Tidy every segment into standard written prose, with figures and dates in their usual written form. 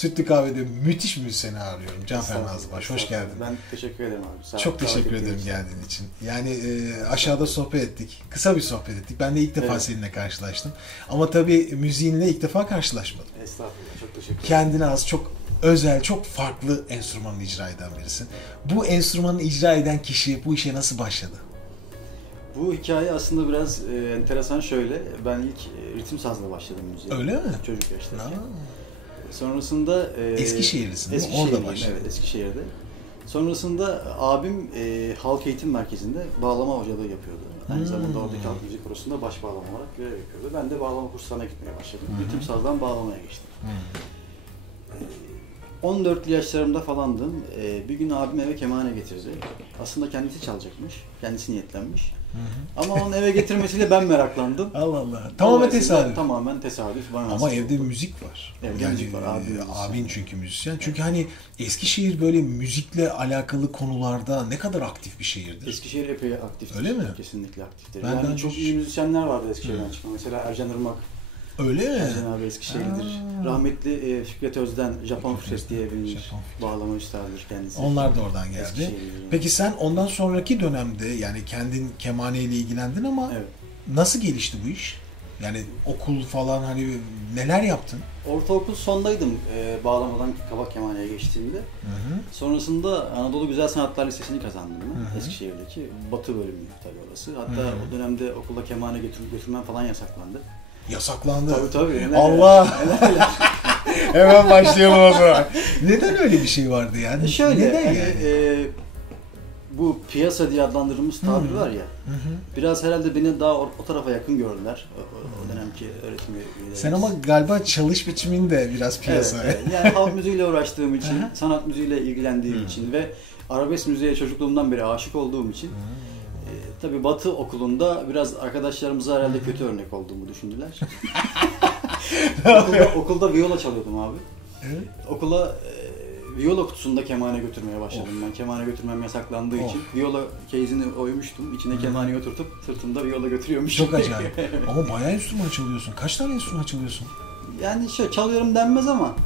Sütlü Kahve'de müthiş müzisyeni ağırlıyorum. Cafer Nazlıbaş, hoş geldin. Ben teşekkür ederim abi. Sağ Çok teşekkür ederim geldiğin için. Yani aşağıda sohbet ettik. Kısa bir sohbet ettik. Ben de ilk defa seninle karşılaştım. Ama tabii müziğinle ilk defa karşılaşmadım. Estağfurullah, çok teşekkür ederim. Kendine az, çok özel, çok farklı enstrümanı icra eden birisin. Bu enstrümanı icra eden kişi bu işe nasıl başladı? Bu hikaye aslında biraz enteresan şöyle. Ben ilk ritim sazla başladım müziğe. Öyle mi? Çocuk yaştayken. Sonrasında... Eskişehirlisin değil mi? Orada başladın. Evet, Eskişehir'de. Sonrasında abim halk eğitim merkezinde bağlama hocalığı yapıyordu. Aynı zamanda oradaki halk müzik kursunda baş bağlama olarak görev yapıyordu. Ben de bağlama kurslarına gitmeye başladım. Ritim sazdan bağlamaya geçtim. 14'lü yaşlarımda falandım. Bir gün abim eve kemane getirdi. Aslında kendisi çalacakmış. Kendisi niyetlenmiş. Ama onun eve getirmesiyle ben meraklandım. Allah Allah. Tamamen tesadüf. Tamamen tesadüf. Ama evde müzik var. Evde yani, müzik var. Abin çünkü müzisyen. Çünkü hani Eskişehir böyle müzikle alakalı konularda ne kadar aktif bir şehirdir. Eskişehir epey aktiftir. Öyle mi? Kesinlikle aktiftir. Benden yani çok iyi müzisyenler vardı Eskişehir'den çıkan. Mesela Ercan Irmak. Öyle mi? Ercan abi Eskişehirlidir. Rahmetli Fikret Özden, Japon Füses diye bilinir. Bağlama üstadıdır kendisi. Onlar da oradan geldi. Peki sen ondan sonraki dönemde yani kendin kemaneyle ilgilendin ama evet. Nasıl gelişti bu iş? Yani okul falan hani neler yaptın? Ortaokul sondaydım bağlamadan kabak kemaneye geçtiğimde. Sonrasında Anadolu Güzel Sanatlar Lisesi'ni kazandım ben. Eskişehir'deki Batı bölümü tabii orası. Hatta o dönemde okulda kemane götürmem falan yasaklandı. Yasaklandı. Tabii. Allah! Hemen başlayalım o zaman. Neden öyle bir şey vardı yani? Şöyle, neden yani? Bu piyasa diye adlandırdığımız tabir var ya, biraz herhalde beni daha o tarafa yakın gördüler, o dönemki öğretim üyeleri. Sen ama galiba çalış biçimin de biraz piyasa. Evet. Yani halk müziğiyle uğraştığım için, sanat müziğiyle ilgilendiğim için ve arabesk müziğe çocukluğumdan beri aşık olduğum için tabii Batı okulunda biraz arkadaşlarımıza herhalde kötü örnek olduğumu düşündüler. okulda viola çalıyordum abi. Evet. Okula viola kutusunda kemane götürmeye başladım ben. Kemane götürmem yasaklandığı için viola case'ini oymuştum. İçine kemane oturtup sırtımda viola götürüyormuşum. Çok acayip. Ama bayağı enstrüman çalıyorsun. Kaç tane enstrüman çalıyorsun? Yani şöyle çalıyorum denmez ama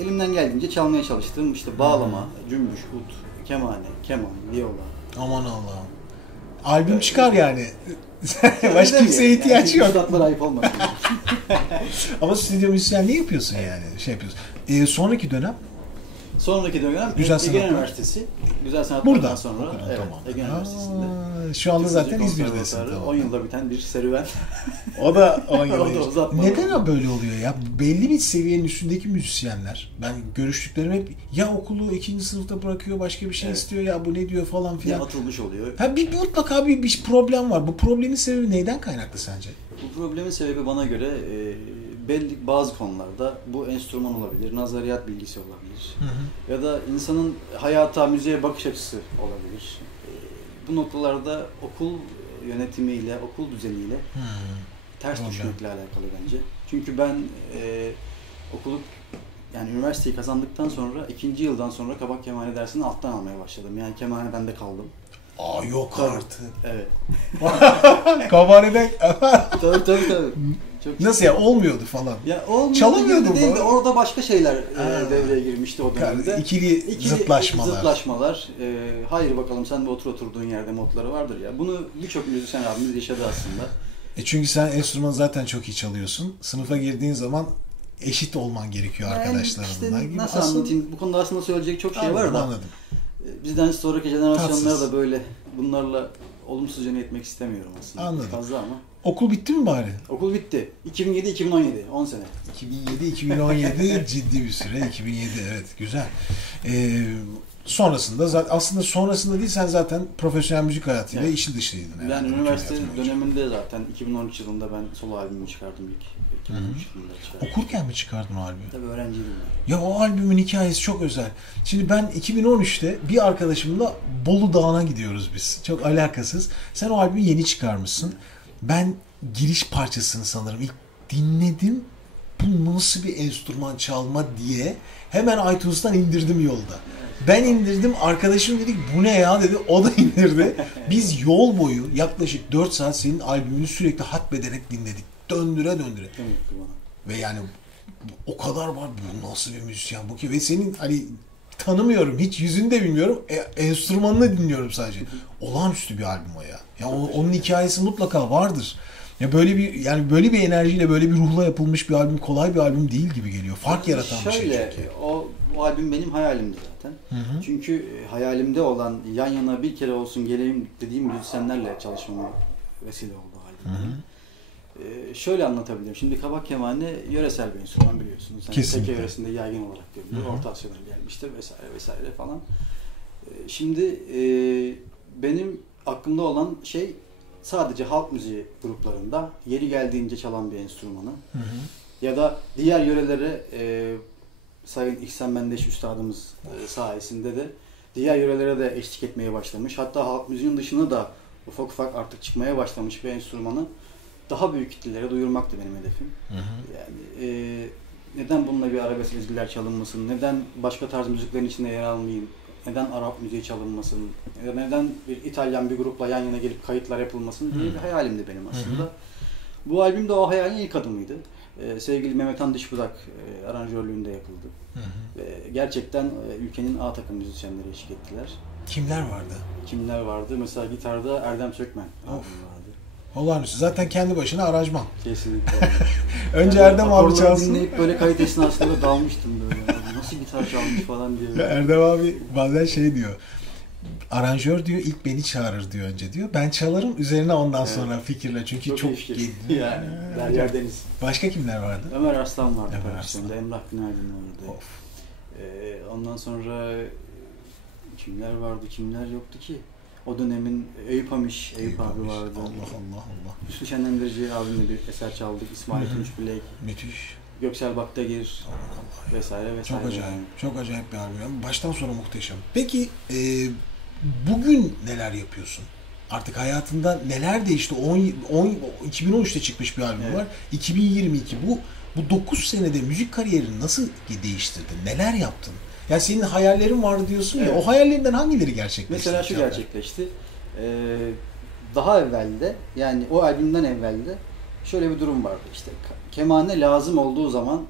elimden geldiğince çalmaya çalıştım. İşte bağlama, cümbüş, ut, kemane, keman, viola. Aman Allah'ım. Albüm çıkar yani. Başka kimseye ihtiyaç yok. Üstadlara ayıp olmasın. Ama stüdyo müzisyenliği yapıyorsun yani. Şey yapıyorsun. Sonraki dönem? Sonraki dönem Ege Üniversitesi. Güzel Sanatlar'dan sonra. Evet, tamam. Ege Üniversitesi'nde. Şu anda zaten İzmir'desin. Tamam. 10 yılda biten bir serüven. O da 10 yılda uzatma. Neden böyle oluyor ya? Belli bir seviyenin üstündeki müzisyenler, ben görüştüklerim hep ya okulu 2. sınıfta bırakıyor, başka bir şey istiyor, ya bu ne diyor falan filan. Ya atılmış oluyor. Mutlaka bir problem var. Bu problemin sebebi neyden kaynaklı sence? Bu problemin sebebi bana göre belli bazı konularda bu enstrüman olabilir, nazariyat bilgisi olabilir. Ya da insanın hayata, müziğe bakış açısı olabilir. Bu noktalarda okul yönetimiyle, okul düzeniyle ters düşmekle alakalı bence. Çünkü ben okulu, yani üniversiteyi kazandıktan sonra 2. yıldan sonra kabak kemane dersini alttan almaya başladım. Yani kemaneden de kaldım. Aa yok artık. Evet. Kemaneden... tabii. Çok nasıl ya? Olmuyordu falan. Ya olmuyordu. Çalamıyordum değil de orada başka şeyler devreye girmişti o dönemde. İkili zıtlaşmalar. Hayır bakalım sen de oturduğun yerde modları vardır ya. Bunu birçok müzisyen abimiz yaşadı aslında. Çünkü sen enstrümanı zaten çok iyi çalıyorsun. Sınıfa girdiğin zaman eşit olman gerekiyor arkadaşlarından. İşte nasıl anlatayım? Bu konuda aslında söyleyecek çok şey var da. Anladım. Bizden sonraki jenerasyonlara da böyle bunlarla olumsuzca etmek istemiyorum aslında. Anladım. Fazla ama. Okul bitti mi bari? Okul bitti. 2007-2017, 10 sene. 2007-2017 ciddi bir süre. 2007 evet güzel. Sonrasında zaten aslında sonrasında değil, sen zaten profesyonel müzik hayatıyla işi dışıydın. Yani üniversite döneminde zaten 2013 yılında ben solo albümümü çıkardım ilk. 2013 yılında çıkardım. Okurken mi çıkardın o albümü? Tabii öğrenciydim ben. Ya o albümün hikayesi çok özel. Şimdi ben 2013'te bir arkadaşımla Bolu Dağı'na gidiyoruz biz. Çok alakasız. Sen o albümü yeni çıkarmışsın. Ben giriş parçasını sanırım ilk dinledim. Bu nasıl bir enstrüman çalma diye hemen iTunes'tan indirdim yolda. Ben indirdim, arkadaşım dedik bu ne ya dedi, o da indirdi. Biz yol boyu yaklaşık 4 saat senin albümünü sürekli hatmederek dinledik. Döndüre döndüre. Ve yani o kadar var, bu nasıl bir müzisyen bu ki, ve senin hani tanımıyorum, hiç yüzünü de bilmiyorum, enstrümanını dinliyorum sadece. Olağanüstü bir albüm o ya. Ya onun hikayesi mutlaka vardır. Ya böyle bir, yani böyle bir enerjiyle, böyle bir ruhla yapılmış bir albüm kolay bir albüm değil gibi geliyor. Fark yaratan bir şey çünkü. O albüm benim hayalimdi zaten. Hı. Çünkü hayalimde olan, yan yana bir kere olsun geleyim dediğim müzisyenlerle çalışmama vesile oldu albüm. Şöyle anlatabilirim. Şimdi kabak kemane yöresel bir enstrüman biliyorsunuz. Yani Tekke yöresinde yaygın olarak görülüyor. Orta Asya'dan gelmiştir vesaire vesaire falan. Şimdi benim aklımda olan şey sadece halk müziği gruplarında yeri geldiğince çalan bir enstrümanı. Ya da diğer yörelere Sayın İhsan Mendeş Üstadımız sayesinde de diğer yörelere de eşlik etmeye başlamış. Hatta halk müziğinin dışına da ufak ufak artık çıkmaya başlamış bir enstrümanı daha büyük kitlelere duyurmaktı benim hedefim. Yani neden bununla bir arabesk ezgiler çalınmasın? Neden başka tarz müziklerin içinde yer almayayım? Neden Arap müziği çalınmasın? Neden bir İtalyan bir grupla yan yana gelip kayıtlar yapılmasın diye bir hayalimdi benim aslında. Bu albüm de o hayalin ilk adımıydı. Sevgili Mehmet Han Dişbudak aranjörlüğünde yapıldı. Ve gerçekten ülkenin A takım müzisyenleri eşlik ettiler. Kimler vardı? Kimler vardı? Mesela gitarda Erdem Sökmen vardı. Olağanüstü. Zaten kendi başına aranjman. Kesinlikle. Önce yani Erdem abi çalsın. Dinleyip böyle kayıt esnasında dalmıştım böyle. Nasıl gitar çalmış falan diye. Erdem abi bazen şey diyor. Aranjör diyor, ilk beni çağırır diyor önce diyor. Ben çalarım, üzerine ondan sonra fikirle. Çünkü çok yani. Derya Deniz. Başka kimler vardı? Ömer Arslan vardı. Emrah Günaydın vardı. Ondan sonra kimler vardı, kimler yoktu ki? O dönemin Eyüp Amiş, Eyüp abi vardı. Allah. Hüsnü Şenlendirici abimle bir eser çaldık. İsmail Tunç Bilek. Müthiş. Göksel Baktagir vesaire vesaire. Çok acayip. Çok acayip bir albüm. Baştan sona muhteşem. Peki bugün neler yapıyorsun? Artık hayatında neler değişti? 2013'te çıkmış bir albüm var. 2022. Bu 9 senede müzik kariyerini nasıl değiştirdin? Neler yaptın? Ya senin hayallerin vardı diyorsun ya, o hayallerinden hangileri gerçekleşti? Mesela şu gerçekleşti. Daha evvelde, yani o albümden evvelde şöyle bir durum vardı. İşte kemane lazım olduğu zaman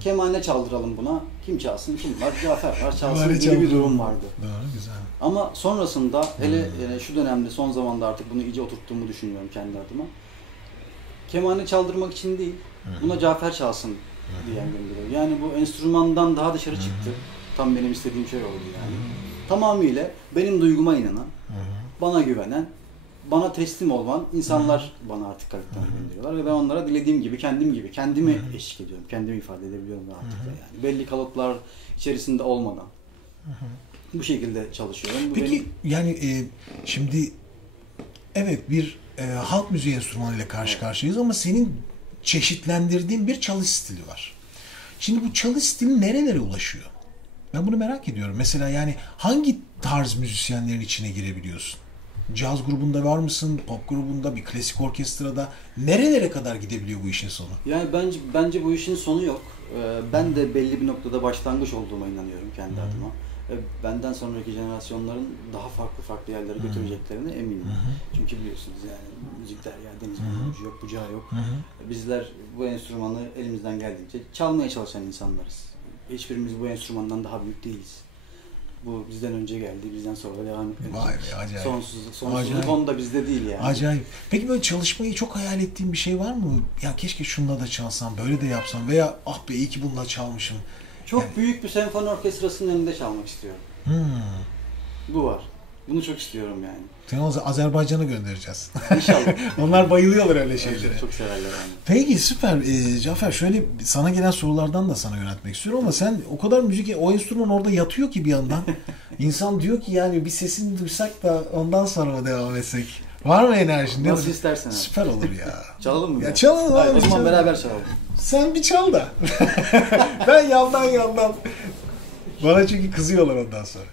kemane çaldıralım buna. Kim çalsın? Kim var? Cafer var çalsın gibi bir durum vardı. Doğru, güzel. Ama sonrasında hele şu dönemde, son zamanda artık bunu iyice oturttuğumu düşünüyorum kendi adıma. Kemane çaldırmak için değil, buna Cafer çalsın diyen gönderiyor. Yani bu enstrümandan daha dışarı çıktı. Tam benim istediğim şey oldu yani. Tamamıyla benim duyguma inanan, bana güvenen, bana teslim olan insanlar bana artık kayıttan gönderiyorlar ve ben onlara dilediğim gibi, kendimi eşlik ediyorum, kendimi ifade edebiliyorum rahatlıkla yani. Belli kalıplar içerisinde olmadan bu şekilde çalışıyorum. Bu peki yani şimdi evet bir halk müziği enstrümanıyla karşı karşıyayız ama senin çeşitlendirdiğin bir çalış stili var. Şimdi bu çalış stili nerelere ulaşıyor? Ben bunu merak ediyorum. Mesela yani hangi tarz müzisyenlerin içine girebiliyorsun? Caz grubunda var mısın? Pop grubunda, bir klasik orkestrada nerelere kadar gidebiliyor bu işin sonu? Yani bence bu işin sonu yok. Ben de belli bir noktada başlangıç olduğuma inanıyorum kendi adıma. Benden sonraki jenerasyonların daha farklı yerlere götüreceklerine eminim. Çünkü biliyorsunuz yani müzik derya deniz bucağı yok, bucağı yok. Bizler bu enstrümanı elimizden geldiğince çalmaya çalışan insanlarız. Hiçbirimiz bu enstrümandan daha büyük değiliz. Bu bizden önce geldi, bizden sonra da devam etmedi. Vay be, acayip. Sonsuzluk onda bizde değil yani. Acayip. Peki böyle çalışmayı çok hayal ettiğin bir şey var mı? Ya keşke şununla da çalsam, böyle de yapsam veya ah be iyi ki bununla çalmışım. Çok yani büyük bir senfoni orkestrasının önünde çalmak istiyorum. Bu var. Bunu çok istiyorum yani. Seni Azerbaycan'a göndereceğiz. İnşallah. Onlar bayılıyorlar öyle şeylere. Çok severler yani. Peki süper. Cafer şöyle sana gelen sorulardan da sana yöneltmek istiyorum ama sen o kadar o enstrüman orada yatıyor ki bir yandan. İnsan diyor ki yani bir sesini duysak da ondan sonra mı devam etsek? Var mı enerjin? Nasıl istersen. Süper olur ya. Çalalım mı? Ya çalalım. Hayır, o zaman beraber çalalım. Sen bir çal da. Ben yandan. Bana çünkü kızıyorlar ondan sonra.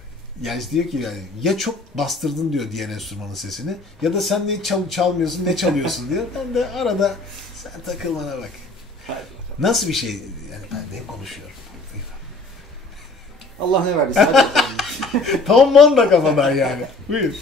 Yani diyor ki yani ya çok bastırdın diyor diğer enstrümanın sesini ya da sen ne çalmıyorsun ne çalıyorsun diyor. Ben de arada sen takılmana bak. Nasıl bir şey yani ben de konuşuyorum. Allah ne verdiyse. Hadi. Tam manda kafadan yani. Buyur.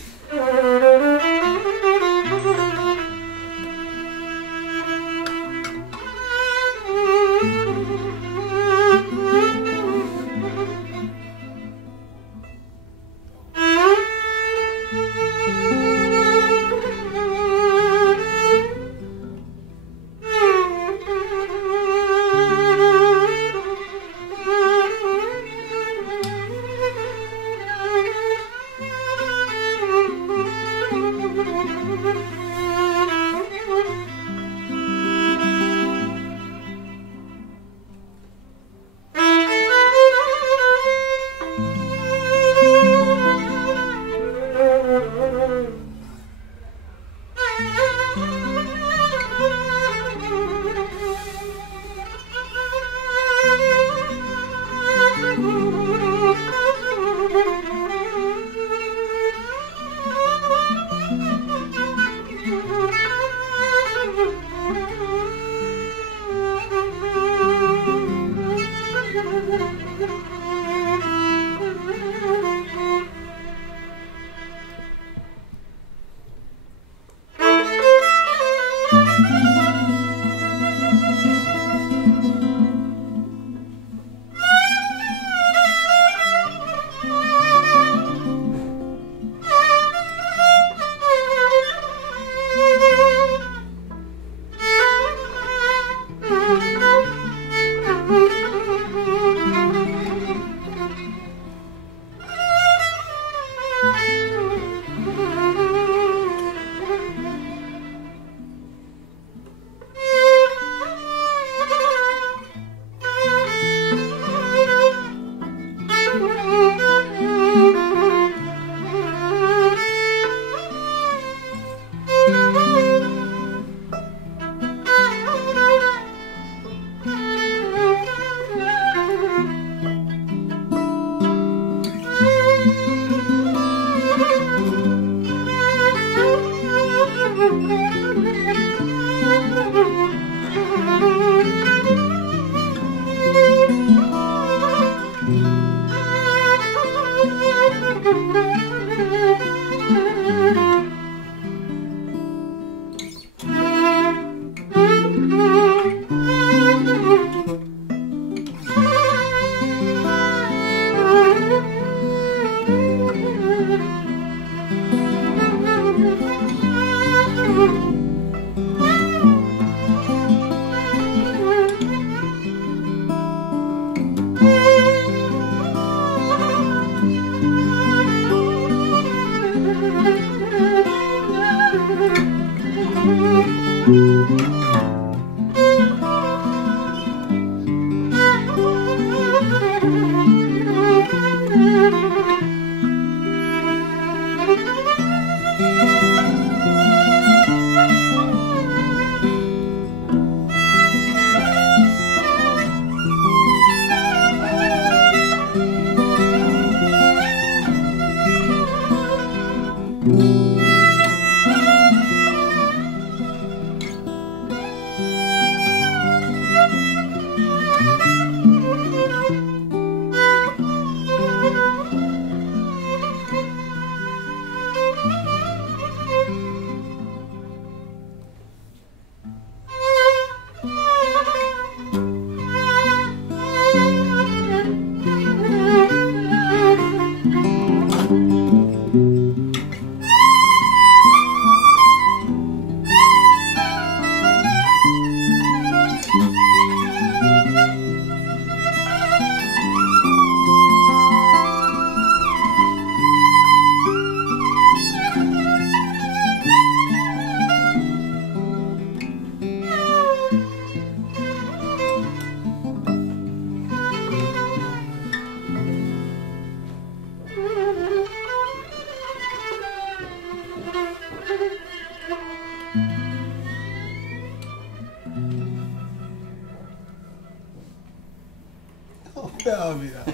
Be abi ya.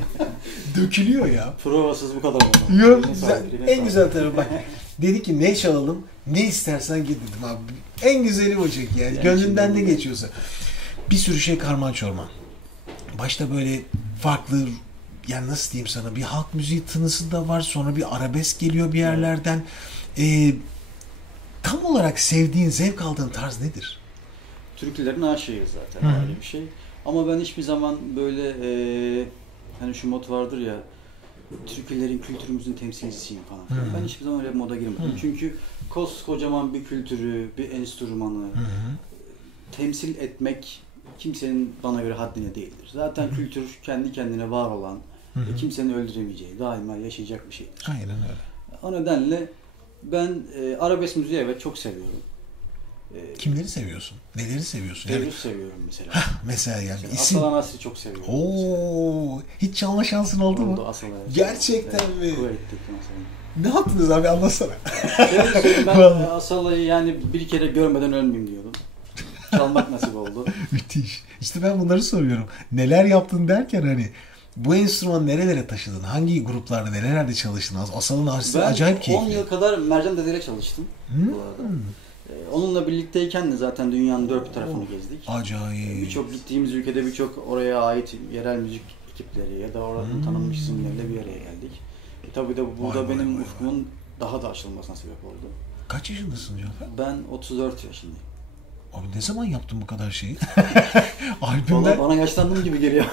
Dökülüyor ya. Provasız bu kadar olmaz. Yok, Ne güzel, sağlık, ne en sağlık. güzel tarafı bak. Dedi ki ne çalalım, ne istersen git dedim abi. En güzeli o çünkü yani. Yani Gönlünden ne şimdi geçiyorsa. Bir sürü şey karman çorman. Başta böyle farklı, yani nasıl diyeyim sana, bir halk müziği tınısı da var. Sonra bir arabesk geliyor bir yerlerden. Tam olarak sevdiğin, zevk aldığın tarz nedir? Türkülerin aşığıyız zaten, Hı. öyle bir şey. Ama ben hiçbir zaman böyle hani şu mod vardır ya, Türkülerin kültürümüzün temsilcisiyim falan. Hı. Ben hiçbir zaman öyle bir moda girmedim. Hı. Çünkü koskocaman bir kültürü, bir enstrümanı temsil etmek kimsenin bana göre haddine değildir. Zaten kültür kendi kendine var olan, kimsenin öldüremeyeceği, daima yaşayacak bir şeydir. Aynen öyle. O nedenle ben arabesk müziği evet çok seviyorum. Kimleri seviyorsun? Neleri seviyorsun? Yani, Feyruz seviyorum mesela. mesela yani Mesela isim. Aslan Asr'ı çok seviyorum. Oo, hiç çalma şansın oldu mu? Aslan Asr'ı. Gerçekten mi? Kuvvetli mesela. Ne yaptınız abi, anlatsana. Şöyle söyleyeyim, ben Vallahi. Asala'yı yani bir kere görmeden ölmeyeyim diyordum. Çalmak nasip oldu. Müthiş. İşte ben bunları soruyorum. Neler yaptın derken hani bu enstrümanı nerelere taşıdın? Hangi gruplarda, nerelerde çalıştın? Asal'ın arşivi Ben acayip 10 keyifli. yıl kadar Mercan Dede'yle çalıştım bu arada. Onunla birlikteyken de zaten dünyanın dört bir tarafını gezdik. Acayip. Birçok gittiğimiz ülkede birçok oraya ait yerel müzik ekipleri ya da oranın tanınmış isimleriyle bir araya geldik. Tabii de burada Vay, benim vay, ufkumun daha da açılmasına sebep oldu. Kaç yaşındasın Cafer? Ben 34 yaşındayım. Abi ne zaman yaptın bu kadar şeyi? Valla Albümler bana yaşlandığım gibi geliyor.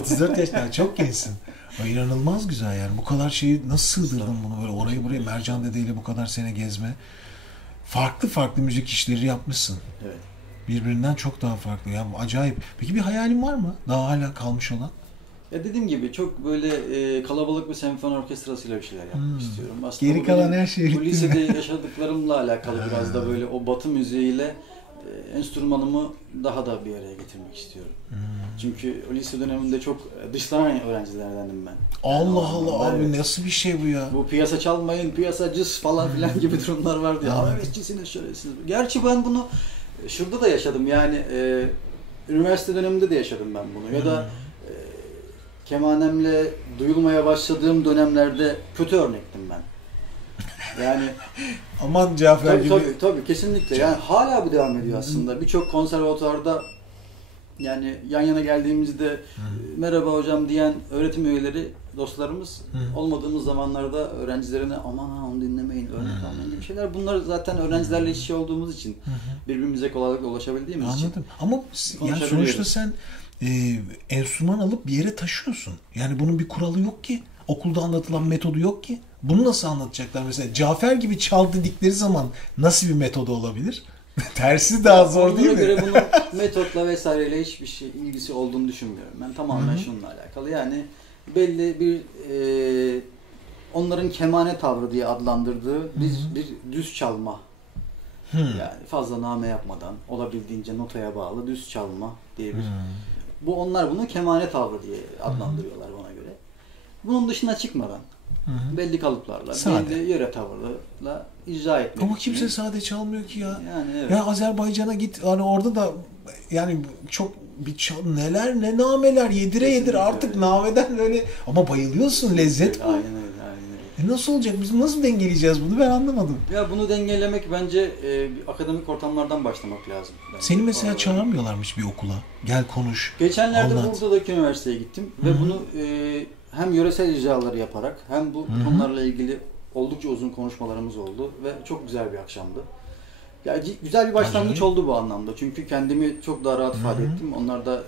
34 yaşında, çok gençsin. Ay, inanılmaz güzel yani. Bu kadar şeyi nasıl sığdırdın bunu böyle orayı buraya, Mercan Dede'yle bu kadar sene gezme. Farklı farklı müzik işleri yapmışsın. Evet. Birbirinden çok daha farklı. Ya bu acayip. Peki bir hayalin var mı? Daha hala kalmış olan? Ya dediğim gibi çok böyle kalabalık bir senfoni orkestrasıyla bir şeyler yapmak istiyorum. Aslında Geri bu kalan benim her şey bu bitti mi? lisede yaşadıklarımla alakalı biraz da böyle o batı müziğiyle enstrümanımı daha da bir araya getirmek istiyorum. Çünkü o lise döneminde çok dışlanan öğrencilerdendim ben. Allah Yani Allah abi, evet. nasıl bir şey bu ya? Bu piyasa çalmayın, piyasa cız falan filan gibi durumlar vardı ya. Arabeskçisiniz, şöylesiniz. Gerçi ben bunu şurada da yaşadım yani üniversite döneminde de yaşadım ben bunu. Ya da kemanemle duyulmaya başladığım dönemlerde kötü örnektim ben. Yani Aman Cafer gibi. tabii kesinlikle. Yani hala bu devam ediyor aslında. Birçok konservatuvarda yani yan yana geldiğimizde merhaba hocam diyen öğretim üyeleri dostlarımız olmadığımız zamanlarda öğrencilerine aman ha onu dinlemeyin, örnek almayın gibi şeyler. Bunlar zaten öğrencilerle iç içe olduğumuz için birbirimize kolaylıkla ulaşabildiğimiz için. Anladım. Ama yani sonuçta sen enstrüman alıp bir yere taşıyorsun. Yani bunun bir kuralı yok ki. Okulda anlatılan metodu yok ki. Bunu nasıl anlatacaklar mesela? Cafer gibi çal dedikleri zaman nasıl bir metodu olabilir? Tersi daha zor değil mi? Onlara göre bunun metotla vesaireyle hiçbir şey ilgisi olduğunu düşünmüyorum. Ben tamamen şununla alakalı. Yani belli bir onların kemane tavrı diye adlandırdığı bir düz çalma. Yani fazla name yapmadan olabildiğince notaya bağlı düz çalma diye bir. Onlar bunu kemane tavrı diye adlandırıyorlar bana göre. Bunun dışına çıkmadan belli kalıplarla, belli yöre tavırla icra etmek. Ama kimse sade çalmıyor ki ya. Yani evet. Ya Azerbaycan'a git, hani orada da yani çok neler ne nameler yedire yedir artık öyle. Nameden öyle, ama bayılıyorsun, lezzet bu. Aynen öyle. Nasıl olacak? Biz nasıl dengeleyeceğiz bunu? Ben anlamadım. Ya bunu dengelemek bence akademik ortamlardan başlamak lazım. Seni mesela çağırmıyorlarmış bir okula. Gel konuş. Geçenlerde anlat. Bursa'daki üniversiteye gittim ve bunu hem yöresel icraları yaparak hem bu konularla ilgili oldukça uzun konuşmalarımız oldu ve çok güzel bir akşamdı. Ya güzel bir başlangıç oldu bu anlamda. Çünkü kendimi çok daha rahat ifade ettim. Onlar da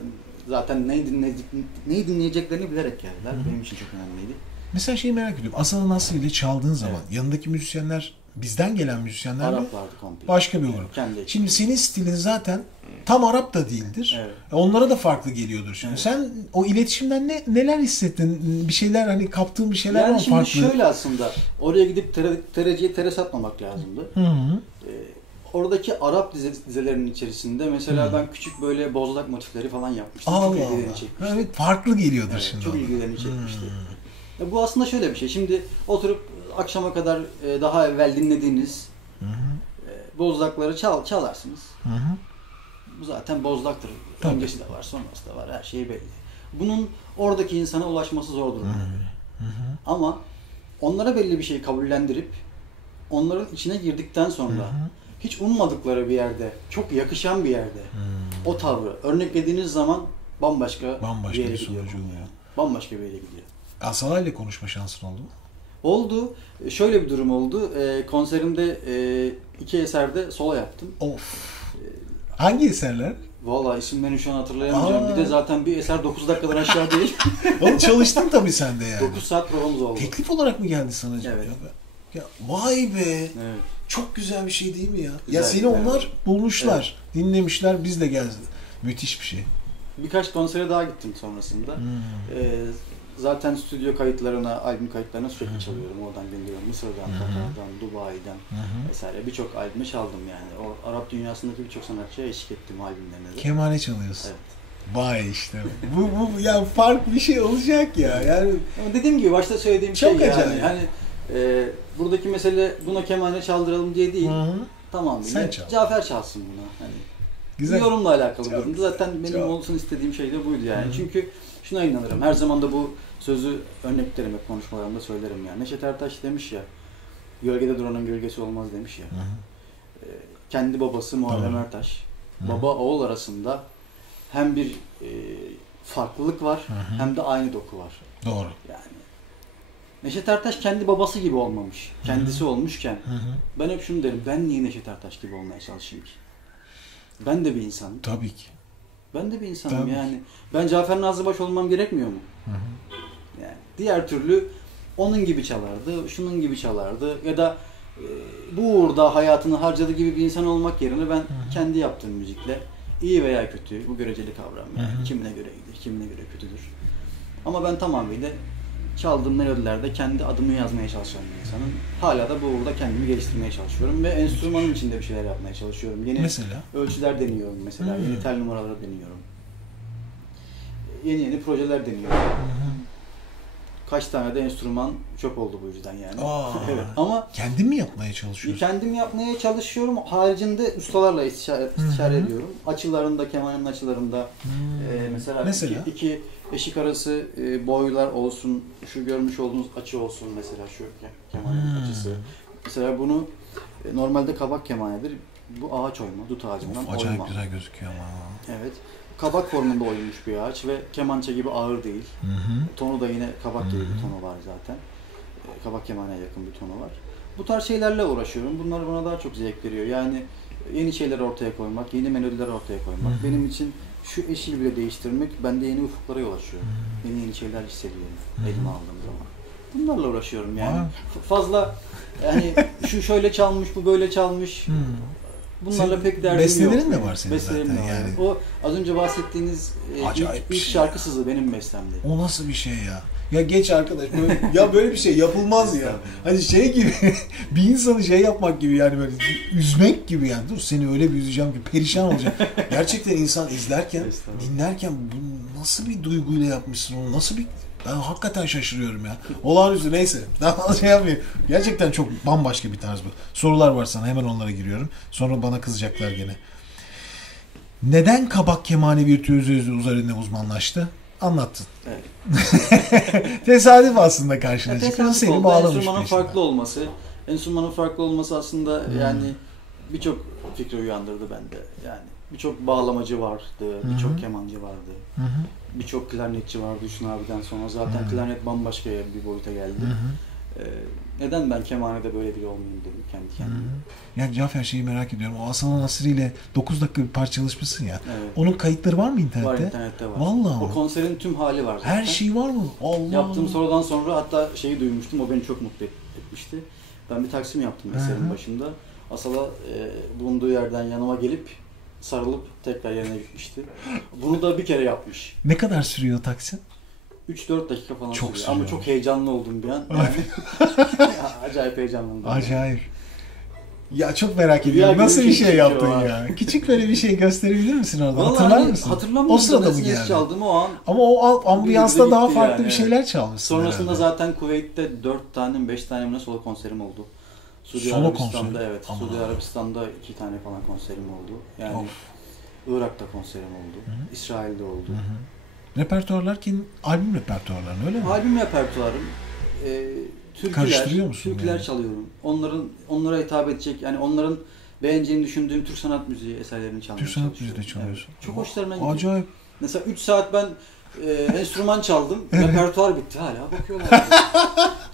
zaten neyi dinleyeceklerini bilerek geldiler. Benim için çok önemliydi. Mesela şeyi merak ediyorum. Aslan Aslı ile çaldığın zaman yanındaki müzisyenler bizden gelen müzisyenler mi? Araplardı komple. Başka bir grup. Şimdi senin stilin zaten tam Arap da değildir. Evet. Onlara da farklı geliyordur şimdi. Evet. Sen o iletişimden neler hissettin? Bir şeyler, hani kaptığın bir şeyler var mı farklı? Yani şimdi şöyle aslında oraya gidip tereciye tere satmamak lazımdı. Oradaki Arap dizelerinin içerisinde mesela ben küçük böyle bozlak motifleri falan yapmıştım. Allah çok ilgilerini çekmişti. Evet, farklı geliyordur şimdi. Çok ilgilerini çekmişti. Bu aslında şöyle bir şey. Şimdi oturup akşama kadar daha evvel dinlediğiniz bozlakları çalarsınız. Bu zaten bozlaktır. Öncesi de var, sonrası da var. Her şey belli. bunun oradaki insana ulaşması zor durumda. Ama onlara belli bir şeyi kabullendirip onların içine girdikten sonra hiç ummadıkları bir yerde, çok yakışan bir yerde o tavrı örneklediğiniz zaman bambaşka bir yere gidiyor. Bambaşka bir yere gidiyor. Asala ile konuşma şansın oldu mu? Oldu. Şöyle bir durum oldu. Konserimde 2 eserde solo yaptım. Of. Hangi eserler? Vallahi isimlerini şu an hatırlayamayacağım. Bir de zaten bir eser 9 dakikadan aşağı değil. Oğlum çalıştın tabii sen de yani. 9 saat provamız oldu. Teklif olarak mı geldi sana acaba? Evet. Ya vay be. Evet. Çok güzel bir şey değil mi ya? Güzel, ya seni onlar bulmuşlar, dinlemişler, biz de geldik. Müthiş bir şey. Birkaç konsere daha gittim sonrasında. Zaten stüdyo kayıtlarına, albüm kayıtlarına sürekli çalıyorum. Oradan gönderiyorum. Mısır'dan, Katar'dan, Dubai'den vesaire. Birçok albüme çaldım yani. O Arap dünyasındaki birçok sanatçıya eşlik ettim albümlerine de. Kemane çalıyorsun. Evet. Vay işte. bu ya farklı bir şey olacak ya. Yani ama dediğim gibi başta söylediğim çok şey acayip. yani. Buradaki mesele buna kemane çaldıralım diye değil. Tamam. Sen çal. Cafer çalsın buna. Hani güzel. yorumla alakalı bir durumdu. Zaten benim çok olsun istediğim şey de buydu yani. Çünkü şuna inanırım. Her zaman da bu sözü örneklerim hep konuşmalarımda söylerim yani. Neşet Ertaş demiş ya, gölgede duranın gölgesi olmaz demiş ya. Kendi babası Muharrem Ertaş. Baba oğul arasında hem bir farklılık var hem de aynı doku var. Doğru. Yani Neşet Ertaş kendi babası gibi olmamış. Kendisi olmuşken ben hep şunu derim. Ben niye Neşet Ertaş gibi olmaya çalışayım ki? Ben de bir insanım. Tabii ki. Ben de bir insanım tabii. yani. Ben Cafer Nazlıbaş olmam gerekmiyor mu? Yani diğer türlü onun gibi çalardı, şunun gibi çalardı ya da bu uğurda hayatını harcadığı gibi bir insan olmak yerine ben kendi yaptığım müzikle iyi veya kötü, bu göreceli kavram yani. Kimine göre iyidir, kimine göre kötüdür. Ama ben tamamıyla çaldığım melodilerde kendi adımı yazmaya çalışan bir insanım. Hala da bu uğurda kendimi geliştirmeye çalışıyorum ve enstrümanın içinde bir şeyler yapmaya çalışıyorum. Yeni mesela? ölçüler deniyorum mesela, yeni tel numaraları deniyorum. Yeni projeler deniyorum. Kaç tane de enstrüman çöp oldu bu yüzden yani. Evet. Ama kendin mi yapmaya çalışıyorsun? kendim yapmaya çalışıyorum. Haricinde ustalarla istişare ediyorum. Açılarında, kemanın açılarında mesela iki eşik arası boylar olsun, şu görmüş olduğunuz açı olsun mesela şu kemanın açısı. Mesela bunu normalde kabak kemanedir. Bu ağaç oyma, dut ağacından oyma. Acayip güzel gözüküyor ama. Evet. Kabak formunda oyulmuş bir ağaç ve kemançe gibi ağır değil. Tonu da yine kabak gibi bir tonu var zaten. Kabak kemaneye yakın bir tonu var. Bu tarz şeylerle uğraşıyorum. Bunlar bana daha çok zevk veriyor. Yani yeni şeyler ortaya koymak, yeni melodiler ortaya koymak. Benim için şu eşiği bile değiştirmek bende yeni ufuklara yol açıyor. Yeni şeyler hissediyorum elime aldığım zaman. Bunlarla uğraşıyorum yani. Fazla yani şu şöyle çalmış, bu böyle çalmış. Bunlarla pek derdim yok. Bestelerin de var senin bestelerim zaten yani. yani. O az önce bahsettiğiniz ilk şarkı sızı benim bestemdi. O nasıl bir şey ya? Ya geç arkadaş böyle bir şey yapılmaz ya. Hani şey gibi bir insanı şey yapmak gibi yani böyle üzmek gibi yani. Dur seni öyle bir üzeceğim ki perişan olacak. Gerçekten insan izlerken, dinlerken bu nasıl bir duyguyla yapmışsın onu? Nasıl bir ben hakikaten şaşırıyorum ya. Olağanüstü neyse. Daha şey yapmayayım. Gerçekten çok bambaşka bir tarz bu. Sorular var sana hemen onlara giriyorum. Sonra bana kızacaklar gene. Neden kabak kemane virtüözü üzerinde uzmanlaştı? Anlattın. Evet. Tesadüf aslında karşına çıkan seni bağlamış. Enstrümanın farklı olması. Enstrümanın farklı olması aslında yani birçok fikri uyandırdı bende. Yani birçok bağlamacı vardı, birçok kemancı vardı. Birçok klarnetçi vardı Hüsnü abiden sonra. Zaten klarnet bambaşka bir boyuta geldi. Neden ben kemanede böyle biri olmayayım dedim kendi kendime. Yani Cafer şeyi merak ediyorum. O Hasan Nasri ile 9 dakika bir parça çalışmışsın ya. Evet. Onun kayıtları var mı internette? Var, internette var. Vallahi o konserin tüm hali var zaten. Her şey var mı? Allah. Yaptığım sorudan sonra hatta şeyi duymuştum. O beni çok mutlu etmişti. Ben bir taksim yaptım eserin başında. Asala bulunduğu yerden yanıma gelip sarılıp tekrar yerine gitmişti. Bunu da bir kere yapmış. Ne kadar sürüyor Taksim? 3-4 dakika falan çok sürüyor. Ama çok heyecanlı oldum bir an. Yani. Acayip heyecanlandım. Acayip. Ya çok merak ediyorum. Nasıl bir şey yaptın ya? Küçük böyle bir şey gösterebilir misin orada? Vallahi Hatırlar mısın? Hatırlamıyorum. O sırada mı geldi? Çaldım o an. Ama o ambiyansta daha farklı bir şeyler çalmışsın. Sonrasında zaten Kuveyt'te 4 tane 5 tane mi solo konserim oldu. Suudi Arabistan'da evet. Suudi Arabistan'da 2 tane falan konserim oldu. Yani Irak'ta konserim oldu. İsrail'de oldu. Repertuarlar albüm repertuarların öyle mi? Albüm repertuarım. Karıştırıyor musun Türküler yani? çalıyorum. Onlara hitap edecek, yani onların beğeneceğini düşündüğüm Türk sanat müziği eserlerini çalmaya Türk sanat çalışıyorum. müziği de çalıyorsun. Evet. Çok hoşlarına gidiyor. Acayip. Mesela 3 saat ben enstrüman çaldım. Repertuar bitti. Hala bakıyorlar.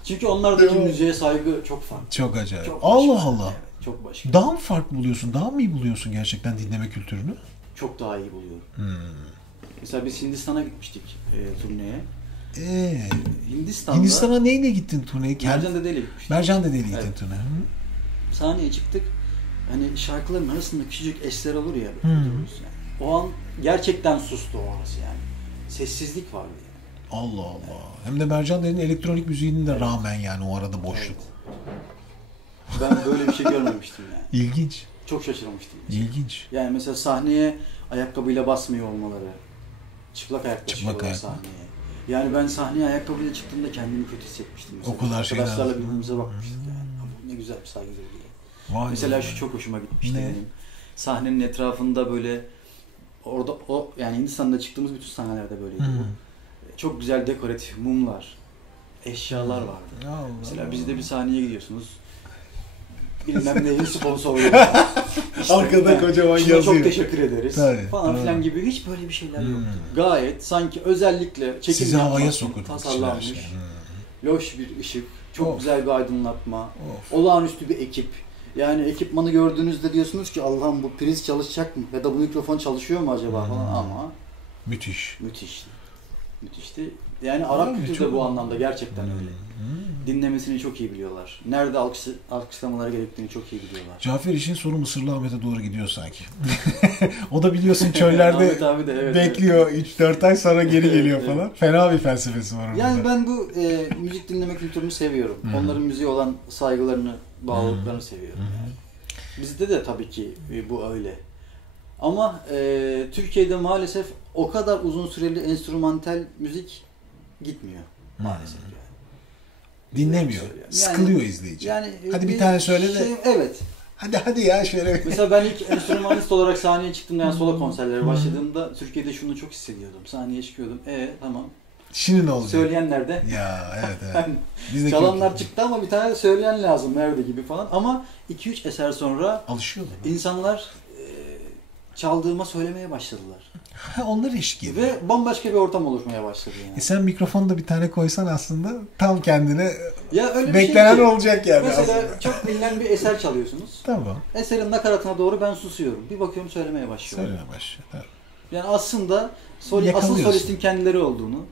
Çünkü onlardaki müziğe saygı çok farklı. Çok acayip. Çok Allah başka. Allah. Evet, çok başka. Daha mı farklı buluyorsun? Daha mı iyi buluyorsun gerçekten dinleme kültürünü? Çok daha iyi buluyorum. Mesela biz Hindistan'a gitmiştik turneye. Hindistan'a neyle gittin turneye? Mercan Dede'yle gitmiştik. Mercan Dede'yle gittin turneye. Sahneye çıktık. Hani şarkıların arasında küçücük esler olur ya. Yani. O an gerçekten sustu o arası yani. Sessizlik vardı yani. Allah Allah. Hem de Mercan Dede'nin elektronik müziğinin de rağmen yani o arada boşluk. Evet. Ben böyle bir şey görmemiştim yani. İlginç. Çok şaşırmıştım. İlginç. Yani mesela sahneye ayakkabıyla basmıyor olmaları. Çıplak ayak basıyorlar sahneye. Yani ben sahneye ayakkabıyla çıktığımda kendimi kötü hissetmiştim. Mesela. O kadar şeyler. Arkadaşlarla birbirimize bakmıştık yani. Ne güzel bir saygıdır diye. Vay mesela be. şu çok hoşuma gitmişti Ne? benim. Sahnenin etrafında böyle orada yani Hindistan'da çıktığımız bütün sahnelerde böyleydi bu. Çok güzel dekoratif mumlar, eşyalar vardı. Allah Mesela Allah. bizde bir sahneye gidiyorsunuz. Bilmem neyin sponsoru. İşte Arkada kocaman şuna yazıyor. çok teşekkür ederiz Tabii, falan filan gibi hiç böyle bir şeyler yoktu. Gayet sanki özellikle çekim sizi havaya yapmak için sokuyor. tasarlanmış. Loş bir ışık, çok güzel bir aydınlatma, Of. olağanüstü bir ekip. Yani ekipmanı gördüğünüzde diyorsunuz ki Allah'ım bu priz çalışacak mı? Ya da bu mikrofon çalışıyor mu acaba falan ama Müthiş. müthişti. Müthişti. Yani Arap kültürü de bu anlamda gerçekten öyle. Dinlemesini çok iyi biliyorlar. Nerede alkışlamaları gerektiğini çok iyi biliyorlar. Cafer işin sonu Mısırlı Ahmet'e doğru gidiyor sanki. O da biliyorsun çöllerde Ahmet abi de, evet, bekliyor. 3-4 ay sonra geri geliyor Evet. falan. Fena bir felsefesi var orada. Yani ben bu müzik dinleme kültürünü seviyorum. Onların müziğe olan saygılarını, bağlılıklarını seviyorum. Yani. Bizde de tabii ki bu öyle. Ama Türkiye'de maalesef o kadar uzun süreli enstrümantal müzik gitmiyor maalesef yani. Dinlemiyor. Yani, Sıkılıyor izleyici. Yani hadi bir tane söyle de. Evet. Hadi ya şöyle. Mesela ben ilk enstrümanist olarak sahneye çıktığımda, yani solo konserlere başladığımda Türkiye'de şunu çok hissediyordum. Sahneye çıkıyordum. Tamam. Şimdi ne olacak? Söyleyenler de. Ya evet. Biz de Çalanlar çıktı ama bir tane söyleyen lazım nerede gibi falan. Ama 2-3 eser sonra alışıyorlar. insanlar çaldığıma söylemeye başladılar. Onlar eşlik ediyor. Ve bambaşka bir ortam oluşmaya başladı yani. Sen mikrofonda bir tane koysan aslında tam kendine Ya öyle beklenen bir şey ki, olacak yani mesela aslında. çok bilinen bir eser çalıyorsunuz. Tamam. Eserin nakaratına doğru ben susuyorum. Bir bakıyorum söylemeye başlıyorum. Söyleme başlıyor. Tabii. Yani aslında asıl Yakalıyorsun. solistin kendileri olduğunu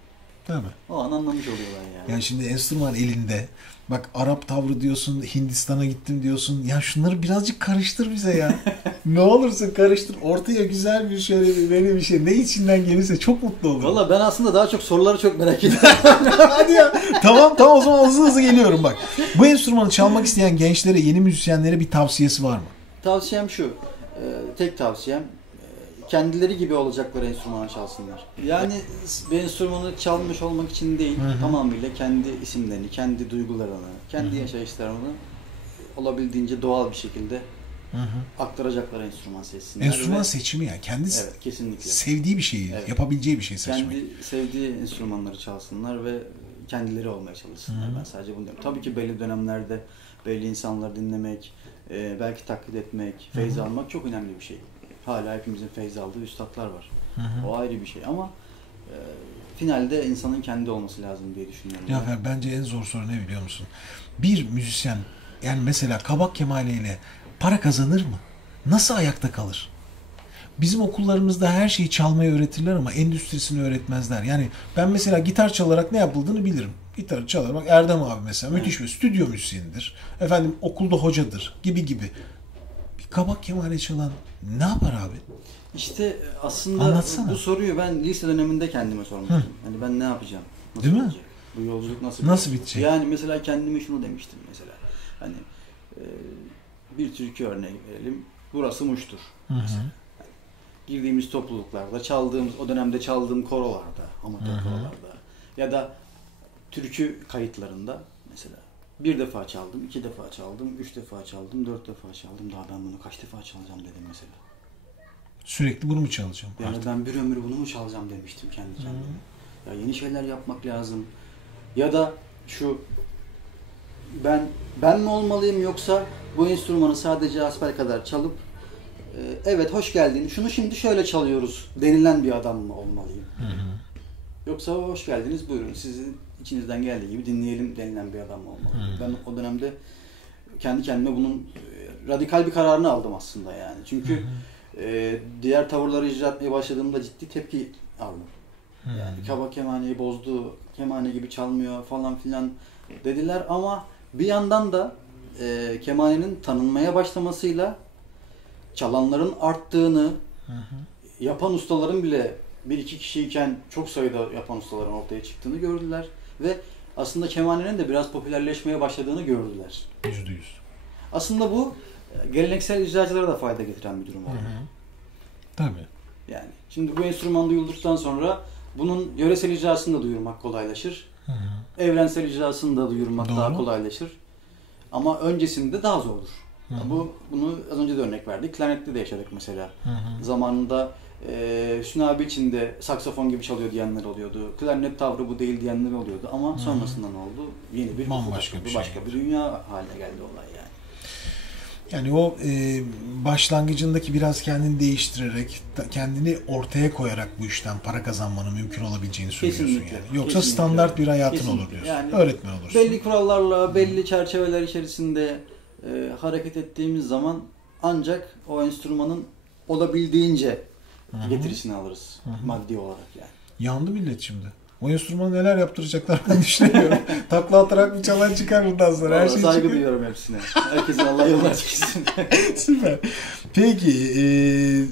Tabii. o an anlamış oluyorlar yani. Yani şimdi enstrüman elinde. Bak Arap tavrı diyorsun, Hindistan'a gittim diyorsun. Ya şunları birazcık karıştır bize ya. Ne olursun karıştır. Ortaya güzel bir şöyle bir şey. Ne içinden gelirse çok mutlu olurum. Valla ben aslında daha çok soruları çok merak ediyorum. Hadi ya. Tamam o zaman hızlı geliyorum bak. Bu enstrümanı çalmak isteyen gençlere, yeni müzisyenlere bir tavsiyesi var mı? Tavsiyem şu. Tek tavsiyem kendileri gibi olacakları enstrümanı çalsınlar. Yani bir enstrümanı çalmış olmak için değil, tamamıyla kendi isimlerini, kendi duygularını, kendi yaşayışlarını olabildiğince doğal bir şekilde aktaracakları enstrüman seçsinler. Enstrüman seçimi ya. Kendi evet, kesinlikle. sevdiği bir şeyi, yapabileceği bir şey seçmek. Kendi sevdiği enstrümanları çalsınlar ve kendileri olmaya çalışsınlar. Ben sadece bunu diyorum. Tabii ki belli dönemlerde belli insanları dinlemek, belki taklit etmek, feyz almak çok önemli bir şey. Hala hepimizin feyz aldığı üstadlar var. O ayrı bir şey ama finalde insanın kendi olması lazım diye düşünüyorum. Ya bence en zor soru ne biliyor musun? Bir müzisyen yani mesela Kabak Kemale ile para kazanır mı? Nasıl ayakta kalır? Bizim okullarımızda her şeyi çalmayı öğretirler ama endüstrisini öğretmezler. Yani ben mesela gitar çalarak ne yapıldığını bilirim. Gitarı çalar. Bak Erdem abi mesela müthiş bir stüdyo müzisyenidir. Efendim okulda hocadır gibi. Bir Kabak Kemale çalan ne yapar abi? İşte aslında anlatsana. Bu soruyu ben lise döneminde kendime sormuştum. Hani ben ne yapacağım? Nasıl Değil mi? olacak? Bu yolculuk nasıl bitecek? Yani mesela kendime şunu demiştim mesela. Hani bir türkü örneği verelim. Burası Muş'tur. Girdiğimiz topluluklarda, o dönemde çaldığım korolarda, amatör korolarda ya da türkü kayıtlarında mesela bir defa çaldım, 2 defa çaldım, 3 defa çaldım, 4 defa çaldım. Daha ben bunu kaç defa çalacağım dedim mesela. Sürekli bunu mu çalacağım? Yani artık? ben bir ömür bunu mu çalacağım demiştim kendi kendime. Ya yeni şeyler yapmak lazım. Ya da şu, ben mi olmalıyım, yoksa bu enstrümanı sadece hasbelkader çalıp evet hoş geldin, şunu şimdi şöyle çalıyoruz denilen bir adam mı olmalıyım? Yoksa hoş geldiniz, buyurun sizin içinizden geldiği gibi dinleyelim denilen bir adam mı olmalıyım? Ben o dönemde kendi kendime bunun radikal bir kararını aldım aslında yani. Çünkü diğer tavırları icra etmeye başladığımda ciddi tepki aldım. Yani kabak kemaneyi bozdu, kemane gibi çalmıyor falan filan dediler, ama bir yandan da kemanenin tanınmaya başlamasıyla çalanların arttığını, yapan ustaların bile bir iki kişiyken çok sayıda yapan ustaların ortaya çıktığını gördüler ve aslında kemanenin de biraz popülerleşmeye başladığını gördüler. %100. Aslında bu geleneksel icracılara da fayda getiren bir durum oldu. Tabii. Yani şimdi bu enstrüman duyulduktan sonra bunun yöresel icrasını da duyurmak kolaylaşır. Evrensel icrasını da duyurmak daha kolaylaşır. Ama öncesinde daha zordur. Bunu az önce de örnek verdik. Klarnette de yaşadık mesela. Zamanında Hüsnü abi için de saksafon gibi çalıyor diyenler oluyordu. Klarnet tavrı bu değil diyenler oluyordu. Ama sonrasında ne oldu? Yeni bir bambaşka bir şey. Başka bir dünya haline geldi olay yani. Yani o başlangıcındaki biraz kendini değiştirerek, kendini ortaya koyarak bu işten para kazanmanın mümkün olabileceğini söylüyorsun Kesinlikle, yani. Yoksa kesinlikle. standart bir hayatın Kesinlikle. olur diyorsun. Yani öğretmen olursun. Belli kurallarla, belli çerçeveler içerisinde hareket ettiğimiz zaman ancak o enstrümanın olabildiğince getirisini alırız maddi olarak yani. Yandı millet şimdi. O enstrümanı neler yaptıracaklar ben düşünemiyorum. Takla atarak bir çalan çıkar bundan sonra. Her şey saygı çıkıyor. duyuyorum hepsine. Herkesin Allah yolunu açık etsin. Süper. Peki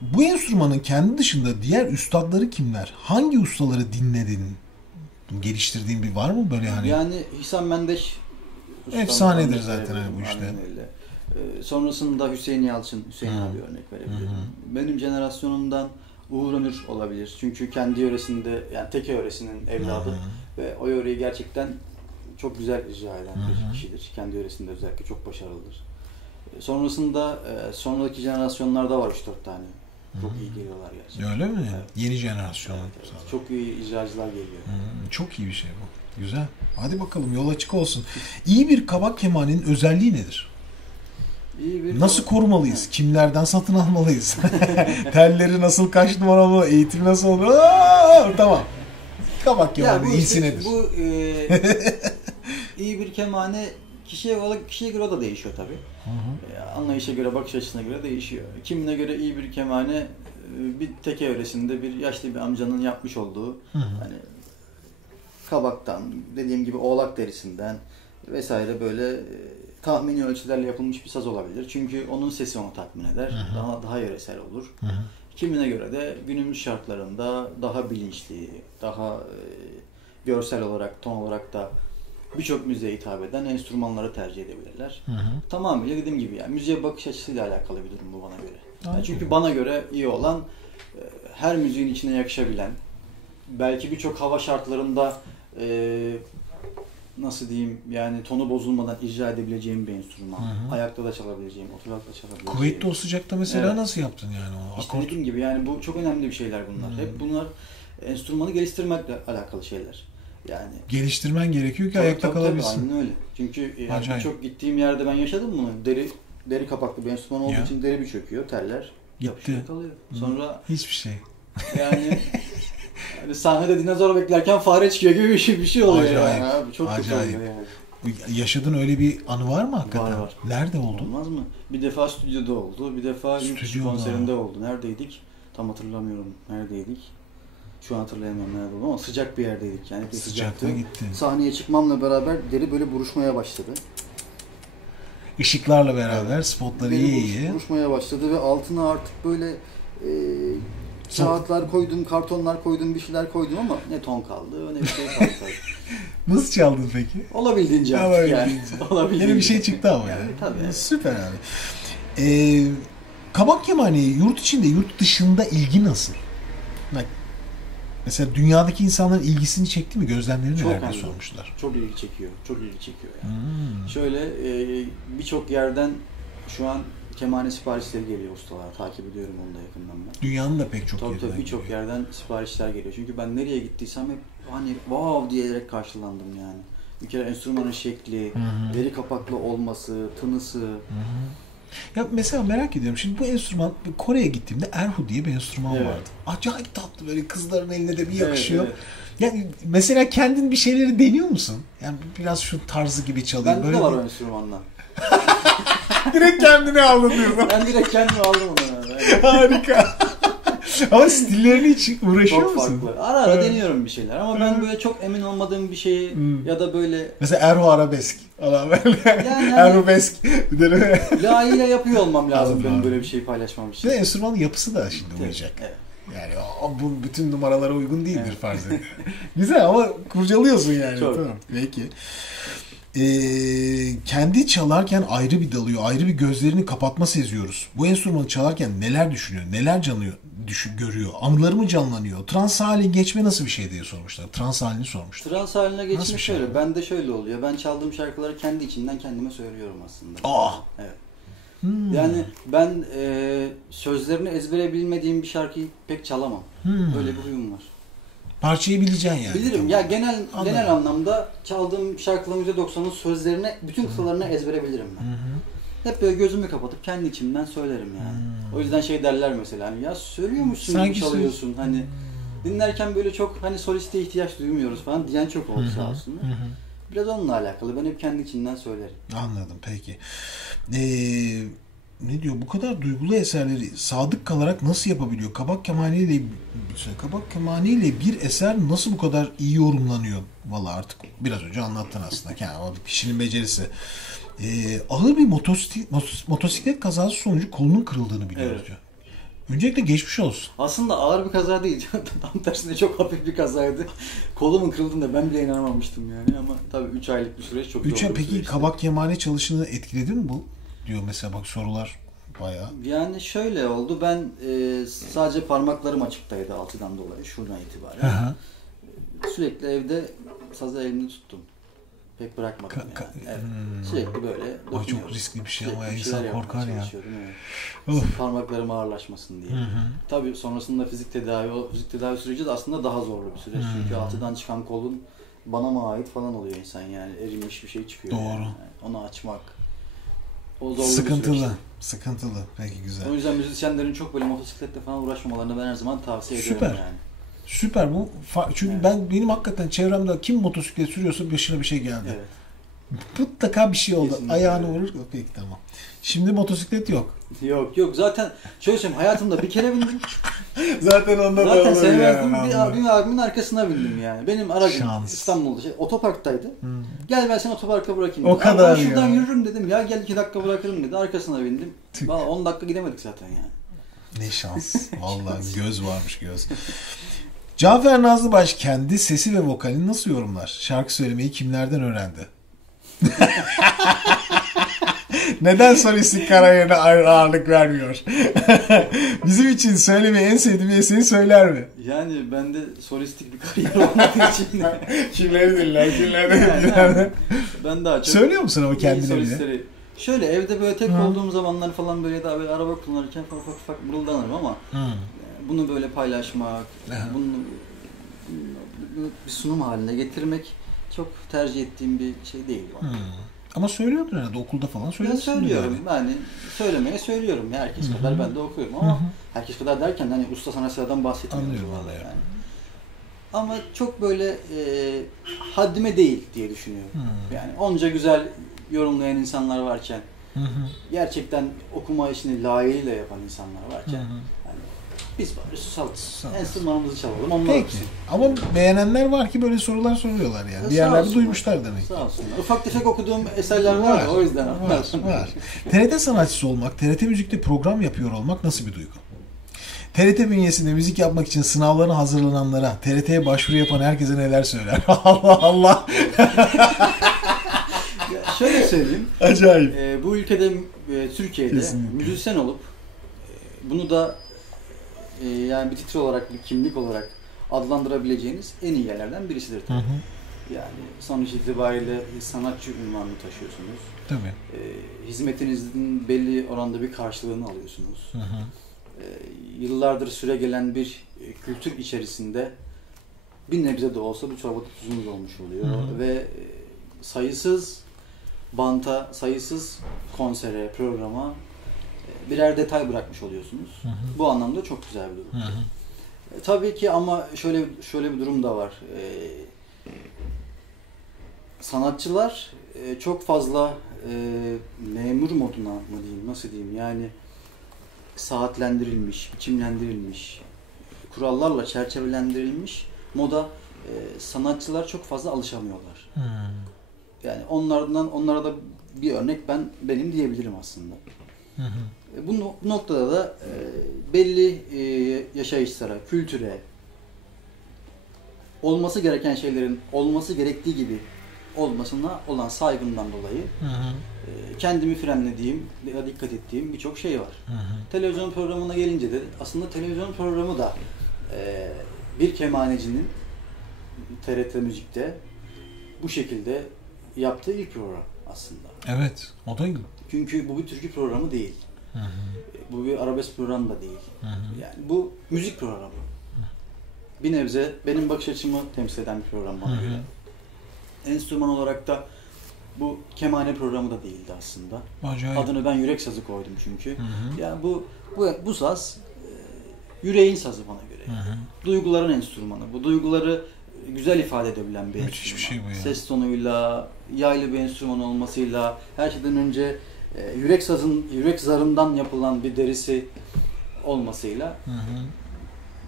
bu enstrümanın kendi dışında diğer üstadları kimler? Hangi ustaları dinledin? Geliştirdiğin bir var mı böyle hani? Yani İhsan Mendeş efsanedir zaten hani bu işte. Sonrasında Hüseyin Yalçın, Hüseyin abi örnek verebilirim. Benim jenerasyonumdan Uğur Önür olabilir. Çünkü kendi yöresinde, yani Teke yöresinin evladı ve o yöreyi gerçekten çok güzel icra eden bir kişidir. Kendi yöresinde özellikle çok başarılıdır. Sonrasında sonraki jenerasyonlarda var 3-4 tane. Çok iyi geliyorlar gerçekten. Öyle mi? Evet. Yeni jenerasyon. Evet. Çok iyi icracılar geliyor. Çok iyi bir şey bu. Güzel. Hadi bakalım yol açık olsun. İyi bir kabak kemanenin özelliği nedir? Nasıl korumalıyız? Kimlerden satın almalıyız? Telleri nasıl, kaç numaralı, eğitim nasıl olur? Tamam. Kabak kemane iyisi nedir? Bu iyi bir kemane kişiye göre o da değişiyor tabii. Anlayışa göre, bakış açısına göre değişiyor. Kimine göre iyi bir kemane bir Teke yöresinde bir yaşlı bir amcanın yapmış olduğu hani kabaktan, dediğim gibi oğlak derisinden vesaire böyle tahmini ölçülerle yapılmış bir saz olabilir. Çünkü onun sesi onu tatmin eder. Daha yöresel olur. Kimine göre de günümüz şartlarında daha bilinçli, daha görsel olarak, ton olarak da birçok müziğe hitap eden enstrümanları tercih edebilirler. Tamamıyla dediğim gibi yani müziğe bakış açısıyla alakalı bir durum bu bana göre. Yani çünkü bana göre iyi olan her müziğin içine yakışabilen, belki birçok hava şartlarında nasıl diyeyim yani tonu bozulmadan icra edebileceğim bir enstrüman. Ayakta da çalabileceğim, oturarak da çalabileceğim. Kuvvetli o sıcakta mesela nasıl yaptın yani onu? İşte dediğim gibi yani bu çok önemli bir şeyler bunlar. Hep bunlar enstrümanı geliştirmekle alakalı şeyler. Yani geliştirmen gerekiyor ki ayakta kalabilsin. Aynen öyle. Çünkü yani çok gittiğim yerde ben yaşadım bunu. Deri kapaklı bir enstrüman olduğu için deri bir çöküyor, teller yapışıyor kalıyor. Sonra hiçbir şey. Yani sahnede dinozor beklerken fare çıkıyor gibi bir şey oluyor. Acayip. Yani abi. Çok kötü oluyor yani. Yaşadığın öyle bir anı var mı hakikaten? Var. Nerede oldu? Olmaz mı? Bir defa stüdyoda oldu, bir defa yurt dışı konserinde oldu. Neredeydik? Tam hatırlamıyorum neredeydik. Şu an hatırlayamıyorum nerede oldu ama sıcak bir yerdeydik yani. Sıcakta gitti. Sahneye çıkmamla beraber deri böyle buruşmaya başladı. Işıklarla beraber spotları iyi. Buruşmaya başladı ve altına artık böyle kağıtlar koydum, kartonlar koydum, bir şeyler koydum ama ne ton kaldı, ne bir şey kaldı. Nasıl çaldın peki? Olabildiğince artık yani. Yeni bir şey çıktı ama yani. Tabii. Süper abi. Kabak kemaneye yurt içinde, yurt dışında ilgi nasıl? Mesela dünyadaki insanların ilgisini çekti mi? Gözlemlerini nelerden sormuşlar? Çok ilgi çekiyor. Çok ilgi çekiyor yani. Şöyle birçok yerden şu an kemane siparişleri geliyor ustalara. Takip ediyorum onu da yakından ben. Dünyanın da pek çok Tabii yerinden birçok geliyor. yerden siparişler geliyor. Çünkü ben nereye gittiysem hep hani wow diyerek karşılandım yani. Bir kere enstrümanın şekli, deri kapaklı olması, tınısı. Ya mesela merak ediyorum. Şimdi bu enstrüman, Kore'ye gittiğimde Erhu diye bir enstrüman Evet. vardı. Acayip tatlı, böyle kızların eline de bir yakışıyor. Evet, Yani mesela kendin bir şeyleri deniyor musun? Yani biraz şu tarzı gibi çalayım. Bende Böyle de var bir- o enstrümanlar. Direkt kendini aldın diyorsun. Ben direkt kendimi aldım onu. Yani. Harika. Ama stillerini hiç uğraşıyor Çok musun? farklı. Ara ara Evet. deniyorum bir şeyler ama ben böyle çok emin olmadığım bir şeyi ya da böyle Mesela Erhu arabesk. Allah böyle. Yani Erhubesk. Bir de layığıyla yapıyor olmam lazım Anladım benim abi. böyle bir şeyi paylaşmam için. Ve enstrümanın yapısı da şimdi uyacak. Evet. Yani bu bütün numaralara uygun değildir Evet. farz et. Güzel ama kurcalıyorsun yani. Çok. Tamam. Peki. Kendi çalarken ayrı bir dalıyor, ayrı bir gözlerini kapatma seziyoruz. Bu enstrümanı çalarken neler düşünüyor, neler görüyor, anıları mı canlanıyor? Trans hale geçme nasıl bir şey diye sormuşlar. Trans halini sormuşlar. Trans haline Nasıl geçmiş bir şey? şöyle. Bende şöyle oluyor. Ben çaldığım şarkıları kendi içimden kendime söylüyorum aslında. Evet. Yani ben sözlerini ezbere bilmediğim bir şarkıyı pek çalamam. Öyle bir huyum var. Parçayı bileceksin yani. Bilirim. Ya genel Anladım. anlamda çaldığım şarkıların %90'ın sözlerini, bütün kısalarını ezbere bilirim ben. Hep böyle gözümü kapatıp kendi içimden söylerim yani. O yüzden şey derler mesela hani ya söylüyormuşsun Sanki gibi çalıyorsun hani dinlerken böyle çok hani soliste ihtiyaç duymuyoruz falan diyen çok oldu sağ olsunlar. Biraz onunla alakalı. Ben hep kendi içimden söylerim. Anladım peki. Ne diyor? Bu kadar duygulu eserleri sadık kalarak nasıl yapabiliyor? Kabak kemaniyle bir eser nasıl bu kadar iyi yorumlanıyor? Vallahi artık biraz önce anlattın aslında. Yani o kişinin becerisi. Ağır bir motosiklet kazası sonucu kolunun kırıldığını biliyoruz Evet. diyor. Öncelikle geçmiş olsun. Aslında ağır bir kaza değil. Tam tersine çok hafif bir kazaydı. Kolumun kırıldığında ben bile inanamamıştım yani ama tabii 3 aylık bir süreç çok zorlu bir Peki süreçti. kabak kemane çalışını etkiledi mi bu? Diyor mesela bak sorular bayağı. Yani şöyle oldu. Ben sadece parmaklarım açıktaydı altıdan dolayı şuradan itibaren. Hı. Sürekli evde sazı elimde tuttum. Pek bırakmadım yani. Evet. Sürekli böyle Ay dokunuyorum. çok riskli bir şey ama Sürekli bir insan şeyler korkar yapmaya ya. çalışıyorum, evet. Of. Parmaklarım ağırlaşmasın diye. Tabii sonrasında fizik tedavi süreci de aslında daha zorlu bir süreç. Çünkü altıdan çıkan kolun bana mı ait falan oluyor insan yani. Erimiş bir şey çıkıyor. Doğru. Yani. Onu açmak. O zorlu bir Sıkıntılı. süreçti. Sıkıntılı. Peki güzel. O yüzden müzisyenlerin çok böyle motosikletle falan uğraşmamalarını ben her zaman tavsiye ederim Süper. yani. Süper bu. Çünkü Evet. benim hakikaten çevremde kim motosiklet sürüyorsa başına bir şey geldi. Evet. Mutlaka bir şey oldu. Kesinlikle. Ayağını vurur. Peki tamam. Şimdi motosiklet yok. Yok zaten şöyle söyleyeyim hayatımda bir kere bindim. Zaten onda Zaten sevmezdim bir abimin arkasına bindim yani. Benim aracım Şans. İstanbul'da otoparktaydı. Gel ben seni otoparka bırakayım. O dedi. kadar Ben şuradan ya. yürürüm dedim. Ya gel 2 dakika bırakırım dedi. Arkasına bindim. Tüh. Valla 10 dakika gidemedik zaten yani. Ne şans. Vallahi göz varmış göz. Cafer Nazlıbaş kendi sesi ve vokalini nasıl yorumlar? Şarkı söylemeyi kimlerden öğrendi? Neden solistlik kariyerine ağırlık vermiyor? Bizim için söylemeyi en sevdiğim eseri söyler mi? Yani bende solistik bir kariyer olmadığı için. Kimleri dinler, kimleri Yani ben daha çok Söylüyor musun ama iyi kendine bile? solistleri. Şöyle evde böyle tek olduğum zamanlar falan böyle daha böyle araba kullanırken ufak ufak mırıldanırım ama bunu böyle paylaşmak, bunu bir sunum haline getirmek çok tercih ettiğim bir şey değil. Ama söylüyordun herhalde okulda falan Ben söylüyorsun. söylüyorum yani söylemeye söylüyorum. Herkes kadar ben de okuyorum ama herkes kadar derken hani usta sanatçılardan bahsetmiyorum. Anlıyorum, bu arada anlıyorum. yani. Ama çok böyle haddime değil diye düşünüyorum. Yani onca güzel yorumlayan insanlar varken gerçekten okuma işini layığıyla yapan insanlar varken yani biz bari susalım. Enstrümanımızı çalalım. Onlar Peki. okusun. Ama beğenenler var ki böyle sorular soruyorlar yani. Bir Sağ yerlerde olsunlar. duymuşlar demek. Sağ olsunlar. Ufak tefek okuduğum eserler var o yüzden. Var. TRT sanatçısı olmak, TRT Müzik'te program yapıyor olmak nasıl bir duygu? TRT bünyesinde müzik yapmak için sınavlarına hazırlananlara, TRT'ye başvuru yapan herkese neler söyler? Allah Allah! Şöyle söyleyeyim. Acayip. Bu ülkede, Türkiye'de Kesinlikle. müzisyen olup bunu da yani bir titre olarak, bir kimlik olarak adlandırabileceğiniz en iyi yerlerden birisidir tabii. Yani sonuç itibariyle sanatçı unvanını taşıyorsunuz. Tabii. Hizmetinizin belli oranda bir karşılığını alıyorsunuz. Hı hı. Yıllardır süregelen bir kültür içerisinde bir nebze de olsa bir çorba tuzunuz olmuş oluyor. Hı hı. Ve sayısız banta, sayısız konsere, programa birer detay bırakmış oluyorsunuz. Hı hı. Bu anlamda çok güzel bir durum. Hı hı. Tabii ki ama şöyle bir durum da var. Sanatçılar çok fazla memur moduna mı diyeyim, nasıl diyeyim, yani saatlendirilmiş, biçimlendirilmiş, kurallarla çerçevelendirilmiş moda sanatçılar çok fazla alışamıyorlar. Hmm. Yani onlara da bir örnek benim diyebilirim aslında. Hı hı. Bu noktada da belli yaşayışlara, kültüre, olması gereken şeylerin olması gerektiği gibi olmasına olan saygımdan dolayı Hı hı. kendimi frenlediğim, dikkat ettiğim birçok şey var. Hı hı. Televizyon programına gelince de aslında televizyon programı da bir kemanecinin TRT Müzik'te bu şekilde yaptığı ilk program aslında. Evet, o da Çünkü bu bir türkü programı değil. Hı hı. Bu bir arabesk programı da değil. Hı hı. Yani bu müzik programı. Bir nebze benim bakış açımı temsil eden bir program bana göre. Enstrüman olarak da bu kemane programı da değildi aslında. Acayip. Adını ben yürek sazı koydum çünkü. Hı hı. Yani bu saz yüreğin sazı bana göre. Hı hı. Duyguların enstrümanı. Bu duyguları güzel ifade edebilen bir Müthiş enstrüman. bir şey bu ya. Ses tonuyla, yaylı bir enstrüman olmasıyla, her şeyden önce yürek zarından yapılan bir derisi olmasıyla Hı hı.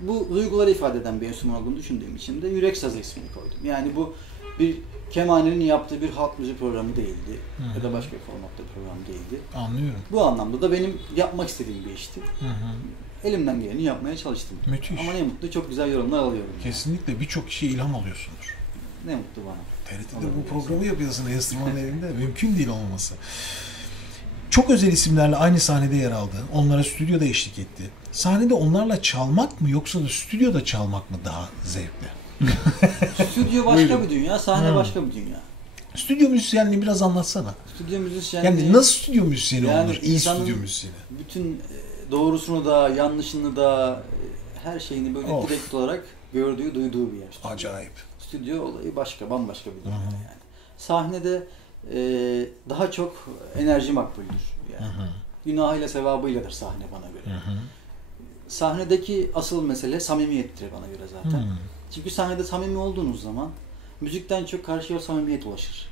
bu duyguları ifade eden bir enstrüman olduğunu düşündüğüm için de yürek sazı ismini koydum. Yani bu bir kemanenin yaptığı bir halk müzik programı değildi. Hı. Ya da başka bir formatta bir program değildi. Anlıyorum. Bu anlamda da benim yapmak istediğim bir işti. Hı hı. Elimden geleni yapmaya çalıştım. Müthiş. Ama ne mutlu çok güzel yorumlar alıyorum. Kesinlikle birçok kişiye ilham alıyorsundur. Ne mutlu bana. TRT'de bu programı yapıyorsun enstrümanın elinde. Mümkün değil olmaması. Çok özel isimlerle aynı sahnede yer aldı. Onlara stüdyoda eşlik etti. Sahnede onlarla çalmak mı yoksa da stüdyoda çalmak mı daha zevkli? Stüdyo başka Buyurun. bir dünya, sahne Hı. başka bir dünya. Stüdyo müzisyenliği biraz anlatsana. Stüdyo müzisyenliği... Yani nasıl stüdyo müzisyeni Yani olur? İyi insanın stüdyo müzisyeni. bütün doğrusunu da, yanlışını da, her şeyini böyle Of. direkt olarak gördüğü, duyduğu bir yer. Acayip. Stüdyo olayı bambaşka bir dünya Hı hı. yani. Sahnede daha çok enerji makbuldür. Yani. Hı hı. Günahıyla sevabıyladır sahne bana göre. Hı hı. Sahnedeki asıl mesele samimiyettir bana göre zaten. Hı. Çünkü sahnede samimi olduğunuz zaman müzikten çok karşıya samimiyet ulaşır.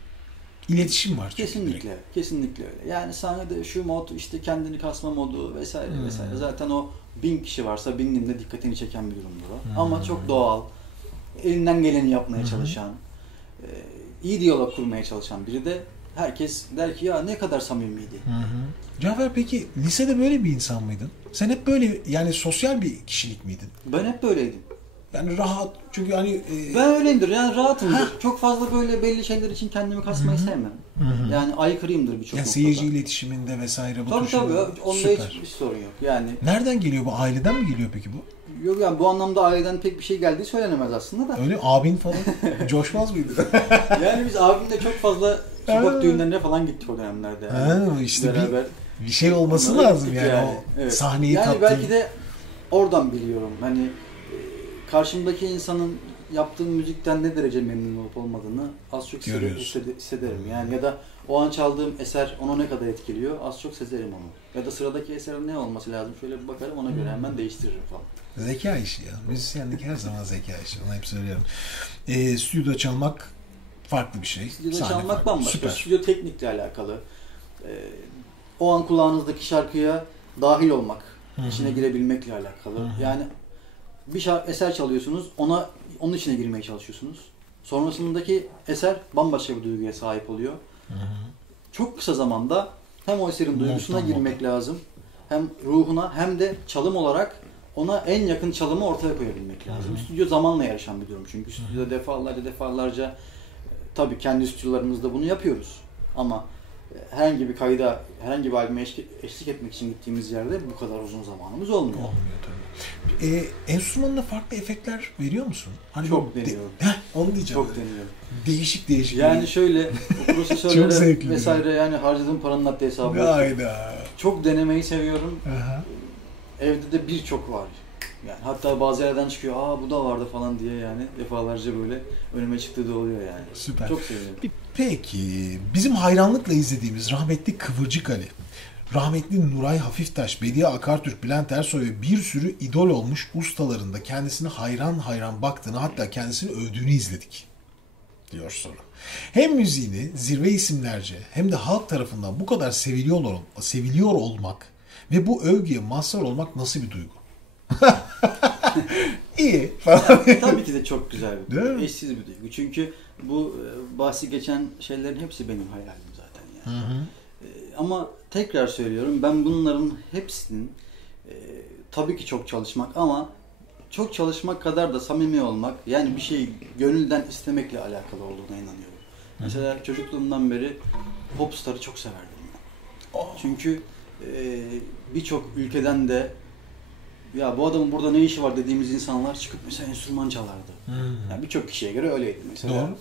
İletişim var çünkü direkt. Kesinlikle öyle. Yani sahnede şu mod, işte kendini kasma modu vesaire vesaire. Zaten o 1000 kişi varsa 1000'inin de dikkatini çeken bir durumdur o. Ama çok doğal, elinden geleni yapmaya çalışan, iyi diyalog kurmaya çalışan biri de herkes der ki ya ne kadar samimiydi. Hı hı. Cafer peki lisede böyle bir insan mıydın? Sen hep böyle yani sosyal bir kişilik miydin? Ben hep böyleydim. Yani rahat çünkü hani... Ben öyleyimdir yani rahatımdır. Çok fazla böyle belli şeyler için kendimi kasmayı sevmem. Hı. Yani aykırıyımdır birçok Yani noktada. seyirci iletişiminde vesaire bu Tabii tür şeyler. onda Süper. hiçbir sorun yok. Yani Nereden geliyor bu? Aileden mi geliyor peki bu? yok yani bu anlamda aileden pek bir şey geldiği söylenemez aslında da. Öyle abin falan coşmaz mıydı? Yani biz abimle çok fazla sokak düğünlerine falan gittik o dönemlerde. Yani. Ha, işte beraber bir şey olması onlara lazım gittik yani, o Evet. sahneyi yani tattığın. belki de oradan biliyorum. Hani karşımdaki insanın yaptığım müzikten ne derece memnun olup olmadığını az çok hissederim. Yani ya da o an çaldığım eser onu ne kadar etkiliyor az çok sezerim onu. Ya da sıradaki eserin ne olması lazım şöyle bir bakarım ona göre hemen değiştiririm falan. Zeka işi ya. Müzisyenlik her zaman zeka işi. Onu hep söylüyorum. Stüdyoda çalmak farklı bir şey. Stüdyoda Sahne çalmak farklı. bambaşka. Süper. Stüdyo teknikle alakalı. O an kulağınızdaki şarkıya dahil olmak, içine girebilmekle alakalı. Yani bir eser çalıyorsunuz, onun içine girmeye çalışıyorsunuz. Sonrasındaki eser bambaşka bir duyguya sahip oluyor. Çok kısa zamanda hem o eserin duygusuna girmek lazım, hem ruhuna hem de çalım olarak ona en yakın çalımı ortaya koyabilmek lazım. Stüdyo zamanla yarışan bir durum çünkü stüdyoda defalarca tabii kendi stüdyolarımızda bunu yapıyoruz. Ama herhangi bir kayda, herhangi bir albüme eşlik etmek için gittiğimiz yerde bu kadar uzun zamanımız olmuyor. Olmuyor tabii. Enstrümanına farklı efektler veriyor musun? Hani Çok veriyorum. Onu diyeceğim. Çok deniyorum. Değişik değişik. Yani şöyle Çok prosesörlere zevkli vesaire yani harcadığım paranın haddi hesabı yok. Hayda. Çok denemeyi seviyorum. Aha. Evde de birçok var. Yani hatta bazı yerden çıkıyor. Bu da vardı falan diye yani defalarca böyle önüme çıktığı da oluyor yani. Süper. Çok seviyorum. Peki bizim hayranlıkla izlediğimiz rahmetli Kıvırcık Ali, rahmetli Nuray Hafiftaş, Bediye Akartürk, Bülent Ersoy ve bir sürü idol olmuş ustaların da kendisine hayran hayran baktığını, hatta kendisini övdüğünü izledik, diyor soru. Hem müziğini zirve isimlerce hem de halk tarafından bu kadar seviliyor olmak ve bu övgüye mazhar olmak nasıl bir duygu? İyi falan. Tabii ki de çok güzel bir Değil duygu. mi? Eşsiz bir duygu. Çünkü bu bahsi geçen şeylerin hepsi benim hayalim zaten yani. Hı hı. Ama tekrar söylüyorum, ben bunların hepsinin tabii ki çok çalışmak ama çok çalışmak kadar da samimi olmak, yani bir şeyi gönülden istemekle alakalı olduğuna inanıyorum. Mesela çocukluğumdan beri Popstar'ı çok severdim ben. Çünkü birçok ülkeden de ya bu adamın burada ne işi var dediğimiz insanlar çıkıp mesela enstrüman çalardı. Yani birçok kişiye göre öyleydi mesela. Doğru.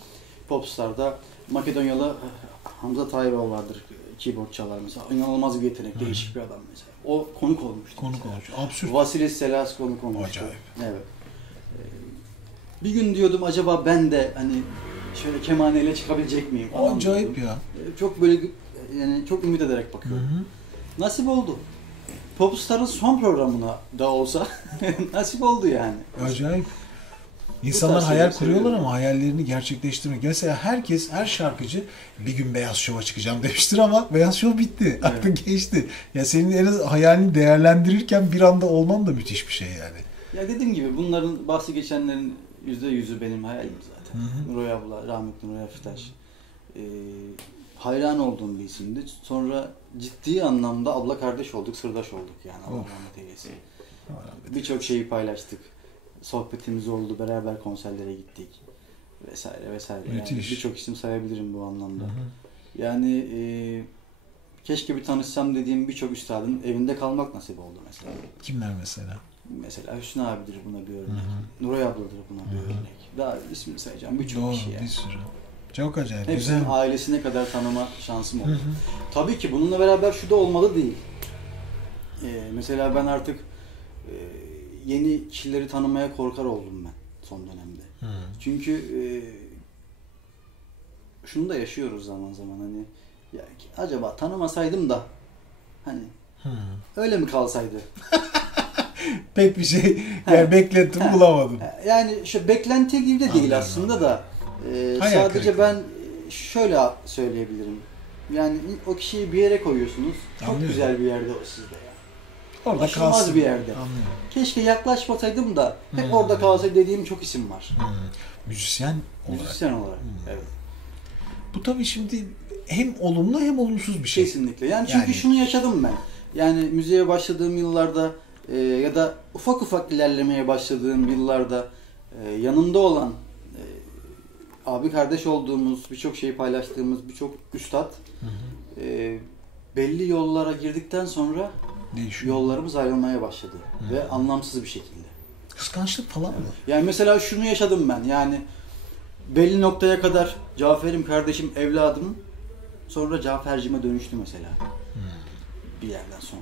Popstar'da Makedonyalı Hamza Tayyipov vardır, keyboard çalar mesela. İnanılmaz bir yetenek, değişik bir adam mesela. O konuk olmuştu. Konuk mesela. olmuş. Absürt. Vasilis Selas konuk olmuştu. Acayip. Evet. Bir gün diyordum acaba ben de hani şöyle kemaneyle çıkabilecek miyim? falan Acayip diyordum. ya. Çok böyle yani çok ümit ederek bakıyorum. Hı hı. Nasip oldu. Popstar'ın son programına da olsa nasip oldu yani. Acayip. İnsanlar tarz hayal şeyleri kuruyorlar seviyorum. ama hayallerini gerçekleştirmek. Mesela her şarkıcı bir gün Beyaz Şov'a çıkacağım demiştir ama Beyaz Şov bitti. Artık geçti. Ya senin en az hayalini değerlendirirken bir anda olman da müthiş bir şey yani. Ya dediğim gibi bunların bahsi geçenlerin %100'ü benim hayalim zaten. Hı hı. Nuray abla, rahmetli Nuray Hafiftaş. Hayran olduğum bir isimdi. Sonra ciddi anlamda abla kardeş olduk, sırdaş olduk yani. Allah Of. rahmet eylesin. Birçok şeyi paylaştık. Sohbetimiz oldu, beraber konserlere gittik. Vesaire vesaire. Yani Müthiş. birçok isim sayabilirim bu anlamda. Hı hı. Yani keşke bir tanışsam dediğim birçok üstadın evinde kalmak nasip oldu mesela. Kimler mesela? Mesela Hüsnü abidir buna bir örnek. Hı hı. Nuray abladır buna bir Hı hı. örnek. Daha ismini sayacağım birçok Doğru, kişi yani. bir sürü. Çok acayip. Hepsinin Güzel. ailesine kadar tanıma şansım oldu. Hı hı. Tabii ki bununla beraber şu da olmalı değil. Mesela ben artık yeni kişileri tanımaya korkar oldum ben son dönemde. Hı. Çünkü şunu da yaşıyoruz zaman zaman hani ya acaba tanımasaydım da hani Hı. öyle mi kalsaydı? Pek bir şey yani beklettim bulamadım. Yani şu beklenti gibi de değil Anladım, aslında anladım. da Hayal sadece kırıklığı. ben şöyle söyleyebilirim. Yani o kişiyi bir yere koyuyorsunuz. Çok Anlıyorum. güzel bir yerde o sizde yani. Orada Aşılmaz kalsın. bir yerde. Anlıyorum. Keşke yaklaşmasaydım da hep Hmm. orada kalsaydı dediğim çok isim var. Hı. Müzisyen olarak. Müzisyen olarak. Hmm. Evet. Bu tabii şimdi hem olumlu hem olumsuz bir şey. Kesinlikle. Yani çünkü Yani- şunu yaşadım ben. Yani müziğe başladığım yıllarda ya da ufak ufak ilerlemeye başladığım yıllarda yanımda olan abi kardeş olduğumuz, birçok şeyi paylaştığımız birçok üstad Hı hı. belli yollara girdikten sonra Değişiyor. yollarımız ayrılmaya başladı. Hı. Ve anlamsız bir şekilde. Kıskançlık falan mı? Yani mesela şunu yaşadım ben. Yani belli noktaya kadar Cafer'im, kardeşim, evladım, sonra Cafer'cime dönüştü mesela. Bir yerden sonra.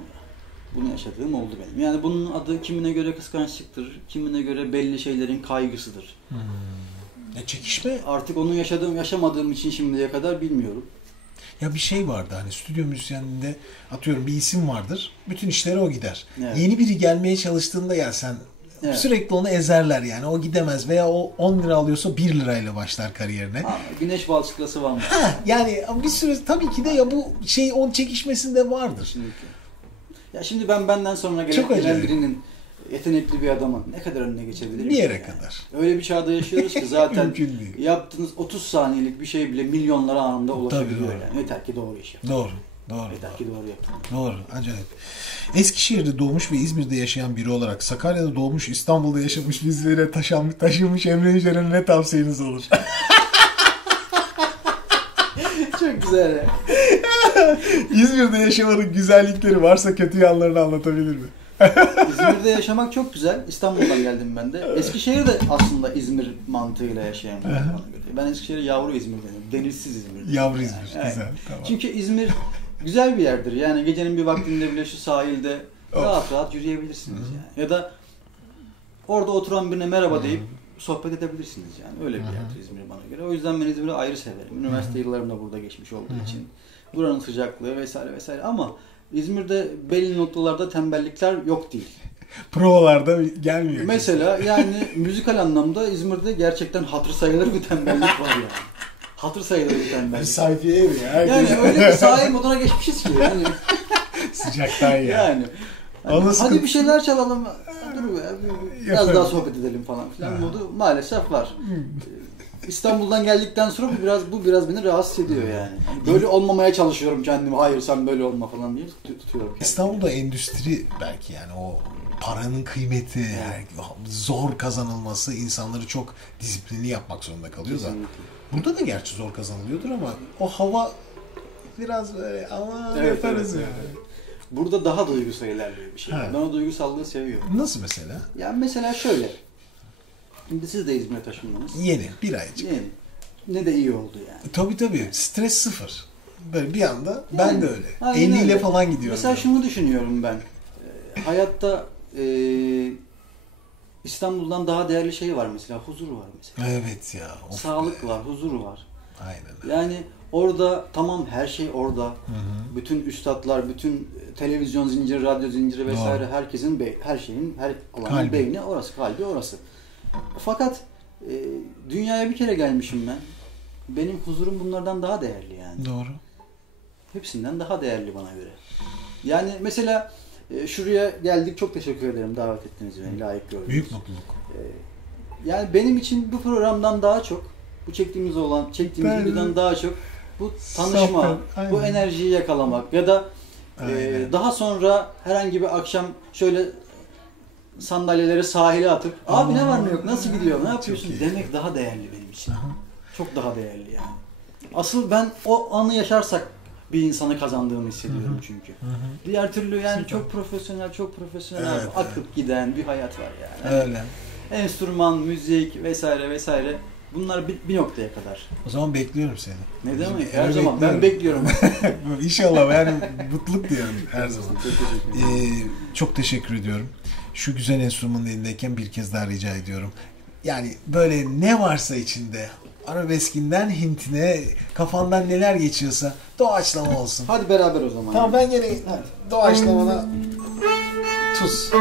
Bunu yaşadığım oldu benim. Yani bunun adı kimine göre kıskançlıktır, kimine göre belli şeylerin kaygısıdır. Ya çekişme, Artık onu yaşamadığım için şimdiye kadar bilmiyorum. ya bir şey vardı hani stüdyo müzisyeninde atıyorum bir isim vardır. Bütün işleri o gider. Evet. Yeni biri gelmeye çalıştığında ya sen Evet. sürekli onu ezerler yani. O gidemez veya o 10 lira alıyorsa 1 lirayla başlar kariyerine. Güneş balçıklası var mı? Yani bir süre tabii ki de ya bu şey onun çekişmesinde vardır. Kesinlikle. Ya şimdi ben benden sonra Çok gelen acayip. birinin yetenekli bir adamın ne kadar önüne geçebilirim? Bir yere yani? kadar. Öyle bir çağda yaşıyoruz ki zaten Mümkün değil. yaptığınız 30 saniyelik bir şey bile milyonlara anında ulaşabiliyor doğru. yani. Yeter ki doğru iş yapın. Doğru. Doğru. Yeter ki doğru yapın. Doğru. Acayip. Eskişehir'de doğmuş ve İzmir'de yaşayan biri olarak Sakarya'da doğmuş, İstanbul'da yaşamış bizlere taşınmış Emre Yücel'e ne tavsiyeniz olur? Çok güzel ya. İzmir'de yaşamanın güzellikleri varsa kötü yanlarını anlatabilir mi? İzmir'de yaşamak çok güzel. İstanbul'dan geldim ben de. Eskişehir de aslında İzmir mantığıyla yaşayan bir yer bana göre. Ben Eskişehir'e yavru İzmir dedim. Denizsiz İzmir. Yavru İzmir. Yani. Güzel. Tamam. Çünkü İzmir güzel bir yerdir. Yani gecenin bir vaktinde bile şu sahilde rahat rahat yürüyebilirsiniz yani. Ya da orada oturan birine merhaba deyip sohbet edebilirsiniz yani. Öyle bir yerdir İzmir bana göre. O yüzden ben İzmir'i ayrı severim. Üniversite yıllarım da burada geçmiş olduğu için. Buranın sıcaklığı vesaire vesaire ama İzmir'de belli noktalarda tembellikler yok değil. Provalarda gelmiyor. Mesela yani müzikal anlamda İzmir'de gerçekten hatır sayılır bir tembellik var yani. Hatır sayılır bir tembellik. Bir sayfiye mi ya? Yani öyle bir sahil moduna geçmişiz ki yani. Sıcaktan ya. Yani. Hadi bir şeyler çalalım. Dur be. Biraz daha sohbet edelim falan filan modu maalesef var. İstanbul'dan geldikten sonra bu biraz beni rahatsız ediyor yani. Böyle olmamaya çalışıyorum kendimi. Hayır sen böyle olma falan diye tutuyorum kendimi. İstanbul'da endüstri belki yani o paranın kıymeti, yani zor kazanılması insanları çok disiplinli yapmak zorunda kalıyor da. Burada da gerçi zor kazanılıyordur ama o hava biraz böyle ama yaparız yani. Burada daha duygusal ilerliyor bir şey. Ben o duygusallığı seviyorum. Nasıl mesela? Ya mesela şöyle. Şimdi siz de İzmir'e taşındınız. Yeni, bir aycık. Yeni. Ne de iyi oldu yani. Tabii. Stres sıfır. Böyle bir anda yani, ben de öyle. 50 ile falan gidiyorum. Mesela şunu düşünüyorum ben. Hayatta İstanbul'dan daha değerli şey var mesela. Huzur var mesela. Evet ya. Sağlık var, huzur var. Aynen. Yani orada tamam her şey orada. Hı-hı. Bütün üstadlar, bütün televizyon zinciri, radyo zinciri vesaire herkesin her şeyin, her alanın beyni orası, kalbi orası. Fakat dünyaya bir kere gelmişim ben. Benim huzurum bunlardan daha değerli yani. Doğru. Hepsinden daha değerli bana göre. Yani mesela şuraya geldik. Çok teşekkür ederim davet ettiniz beni. Layık gördünüz. Büyük mutluluk. Yani benim için bu programdan daha çok, bu çektiğimiz videodan daha çok bu tanışma, bu enerjiyi yakalamak ya da daha sonra herhangi bir akşam şöyle sandalyeleri sahile atıp abi ne var ne yok, nasıl gidiyor, ne yapıyorsun demek daha değerli benim için. Aha. Çok daha değerli yani. Asıl ben o anı yaşarsak bir insanı kazandığımı hissediyorum çünkü. Diğer türlü yani çok profesyonel akıp giden bir hayat var yani. Öyle. Enstrüman, müzik vesaire bunlar bir noktaya kadar. O zaman bekliyorum seni. Ne demek? Her zaman ben bekliyorum. İnşallah yani mutluluk diyorum her zaman. Çok teşekkür ediyorum. Şu güzel enstrümanın elindeyken bir kez daha rica ediyorum. Yani böyle ne varsa içinde arabeskinden Hintine kafandan neler geçiyorsa doğaçlama olsun. Hadi beraber o zaman. Tamam ben gene doğaçlamana tuz.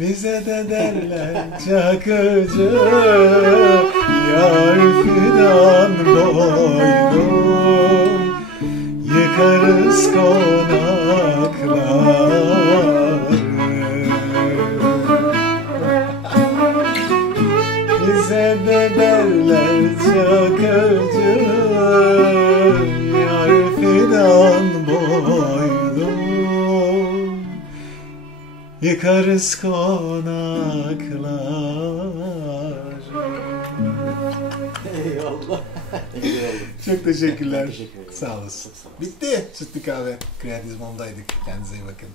Bize de derler Çakıcı, yar fidan boylum, yıkarız konakları. Bize de derler Çakıcı, yar fidan boylum, yıkarız konaklar. Eyvallah. Eyvallah. Çok teşekkürler. Teşekkür ederim. Sağ olasın. Çok sağ olasın. Bitti. Sütlü kahve. Kreatizmondaydık. Kendinize iyi bakın.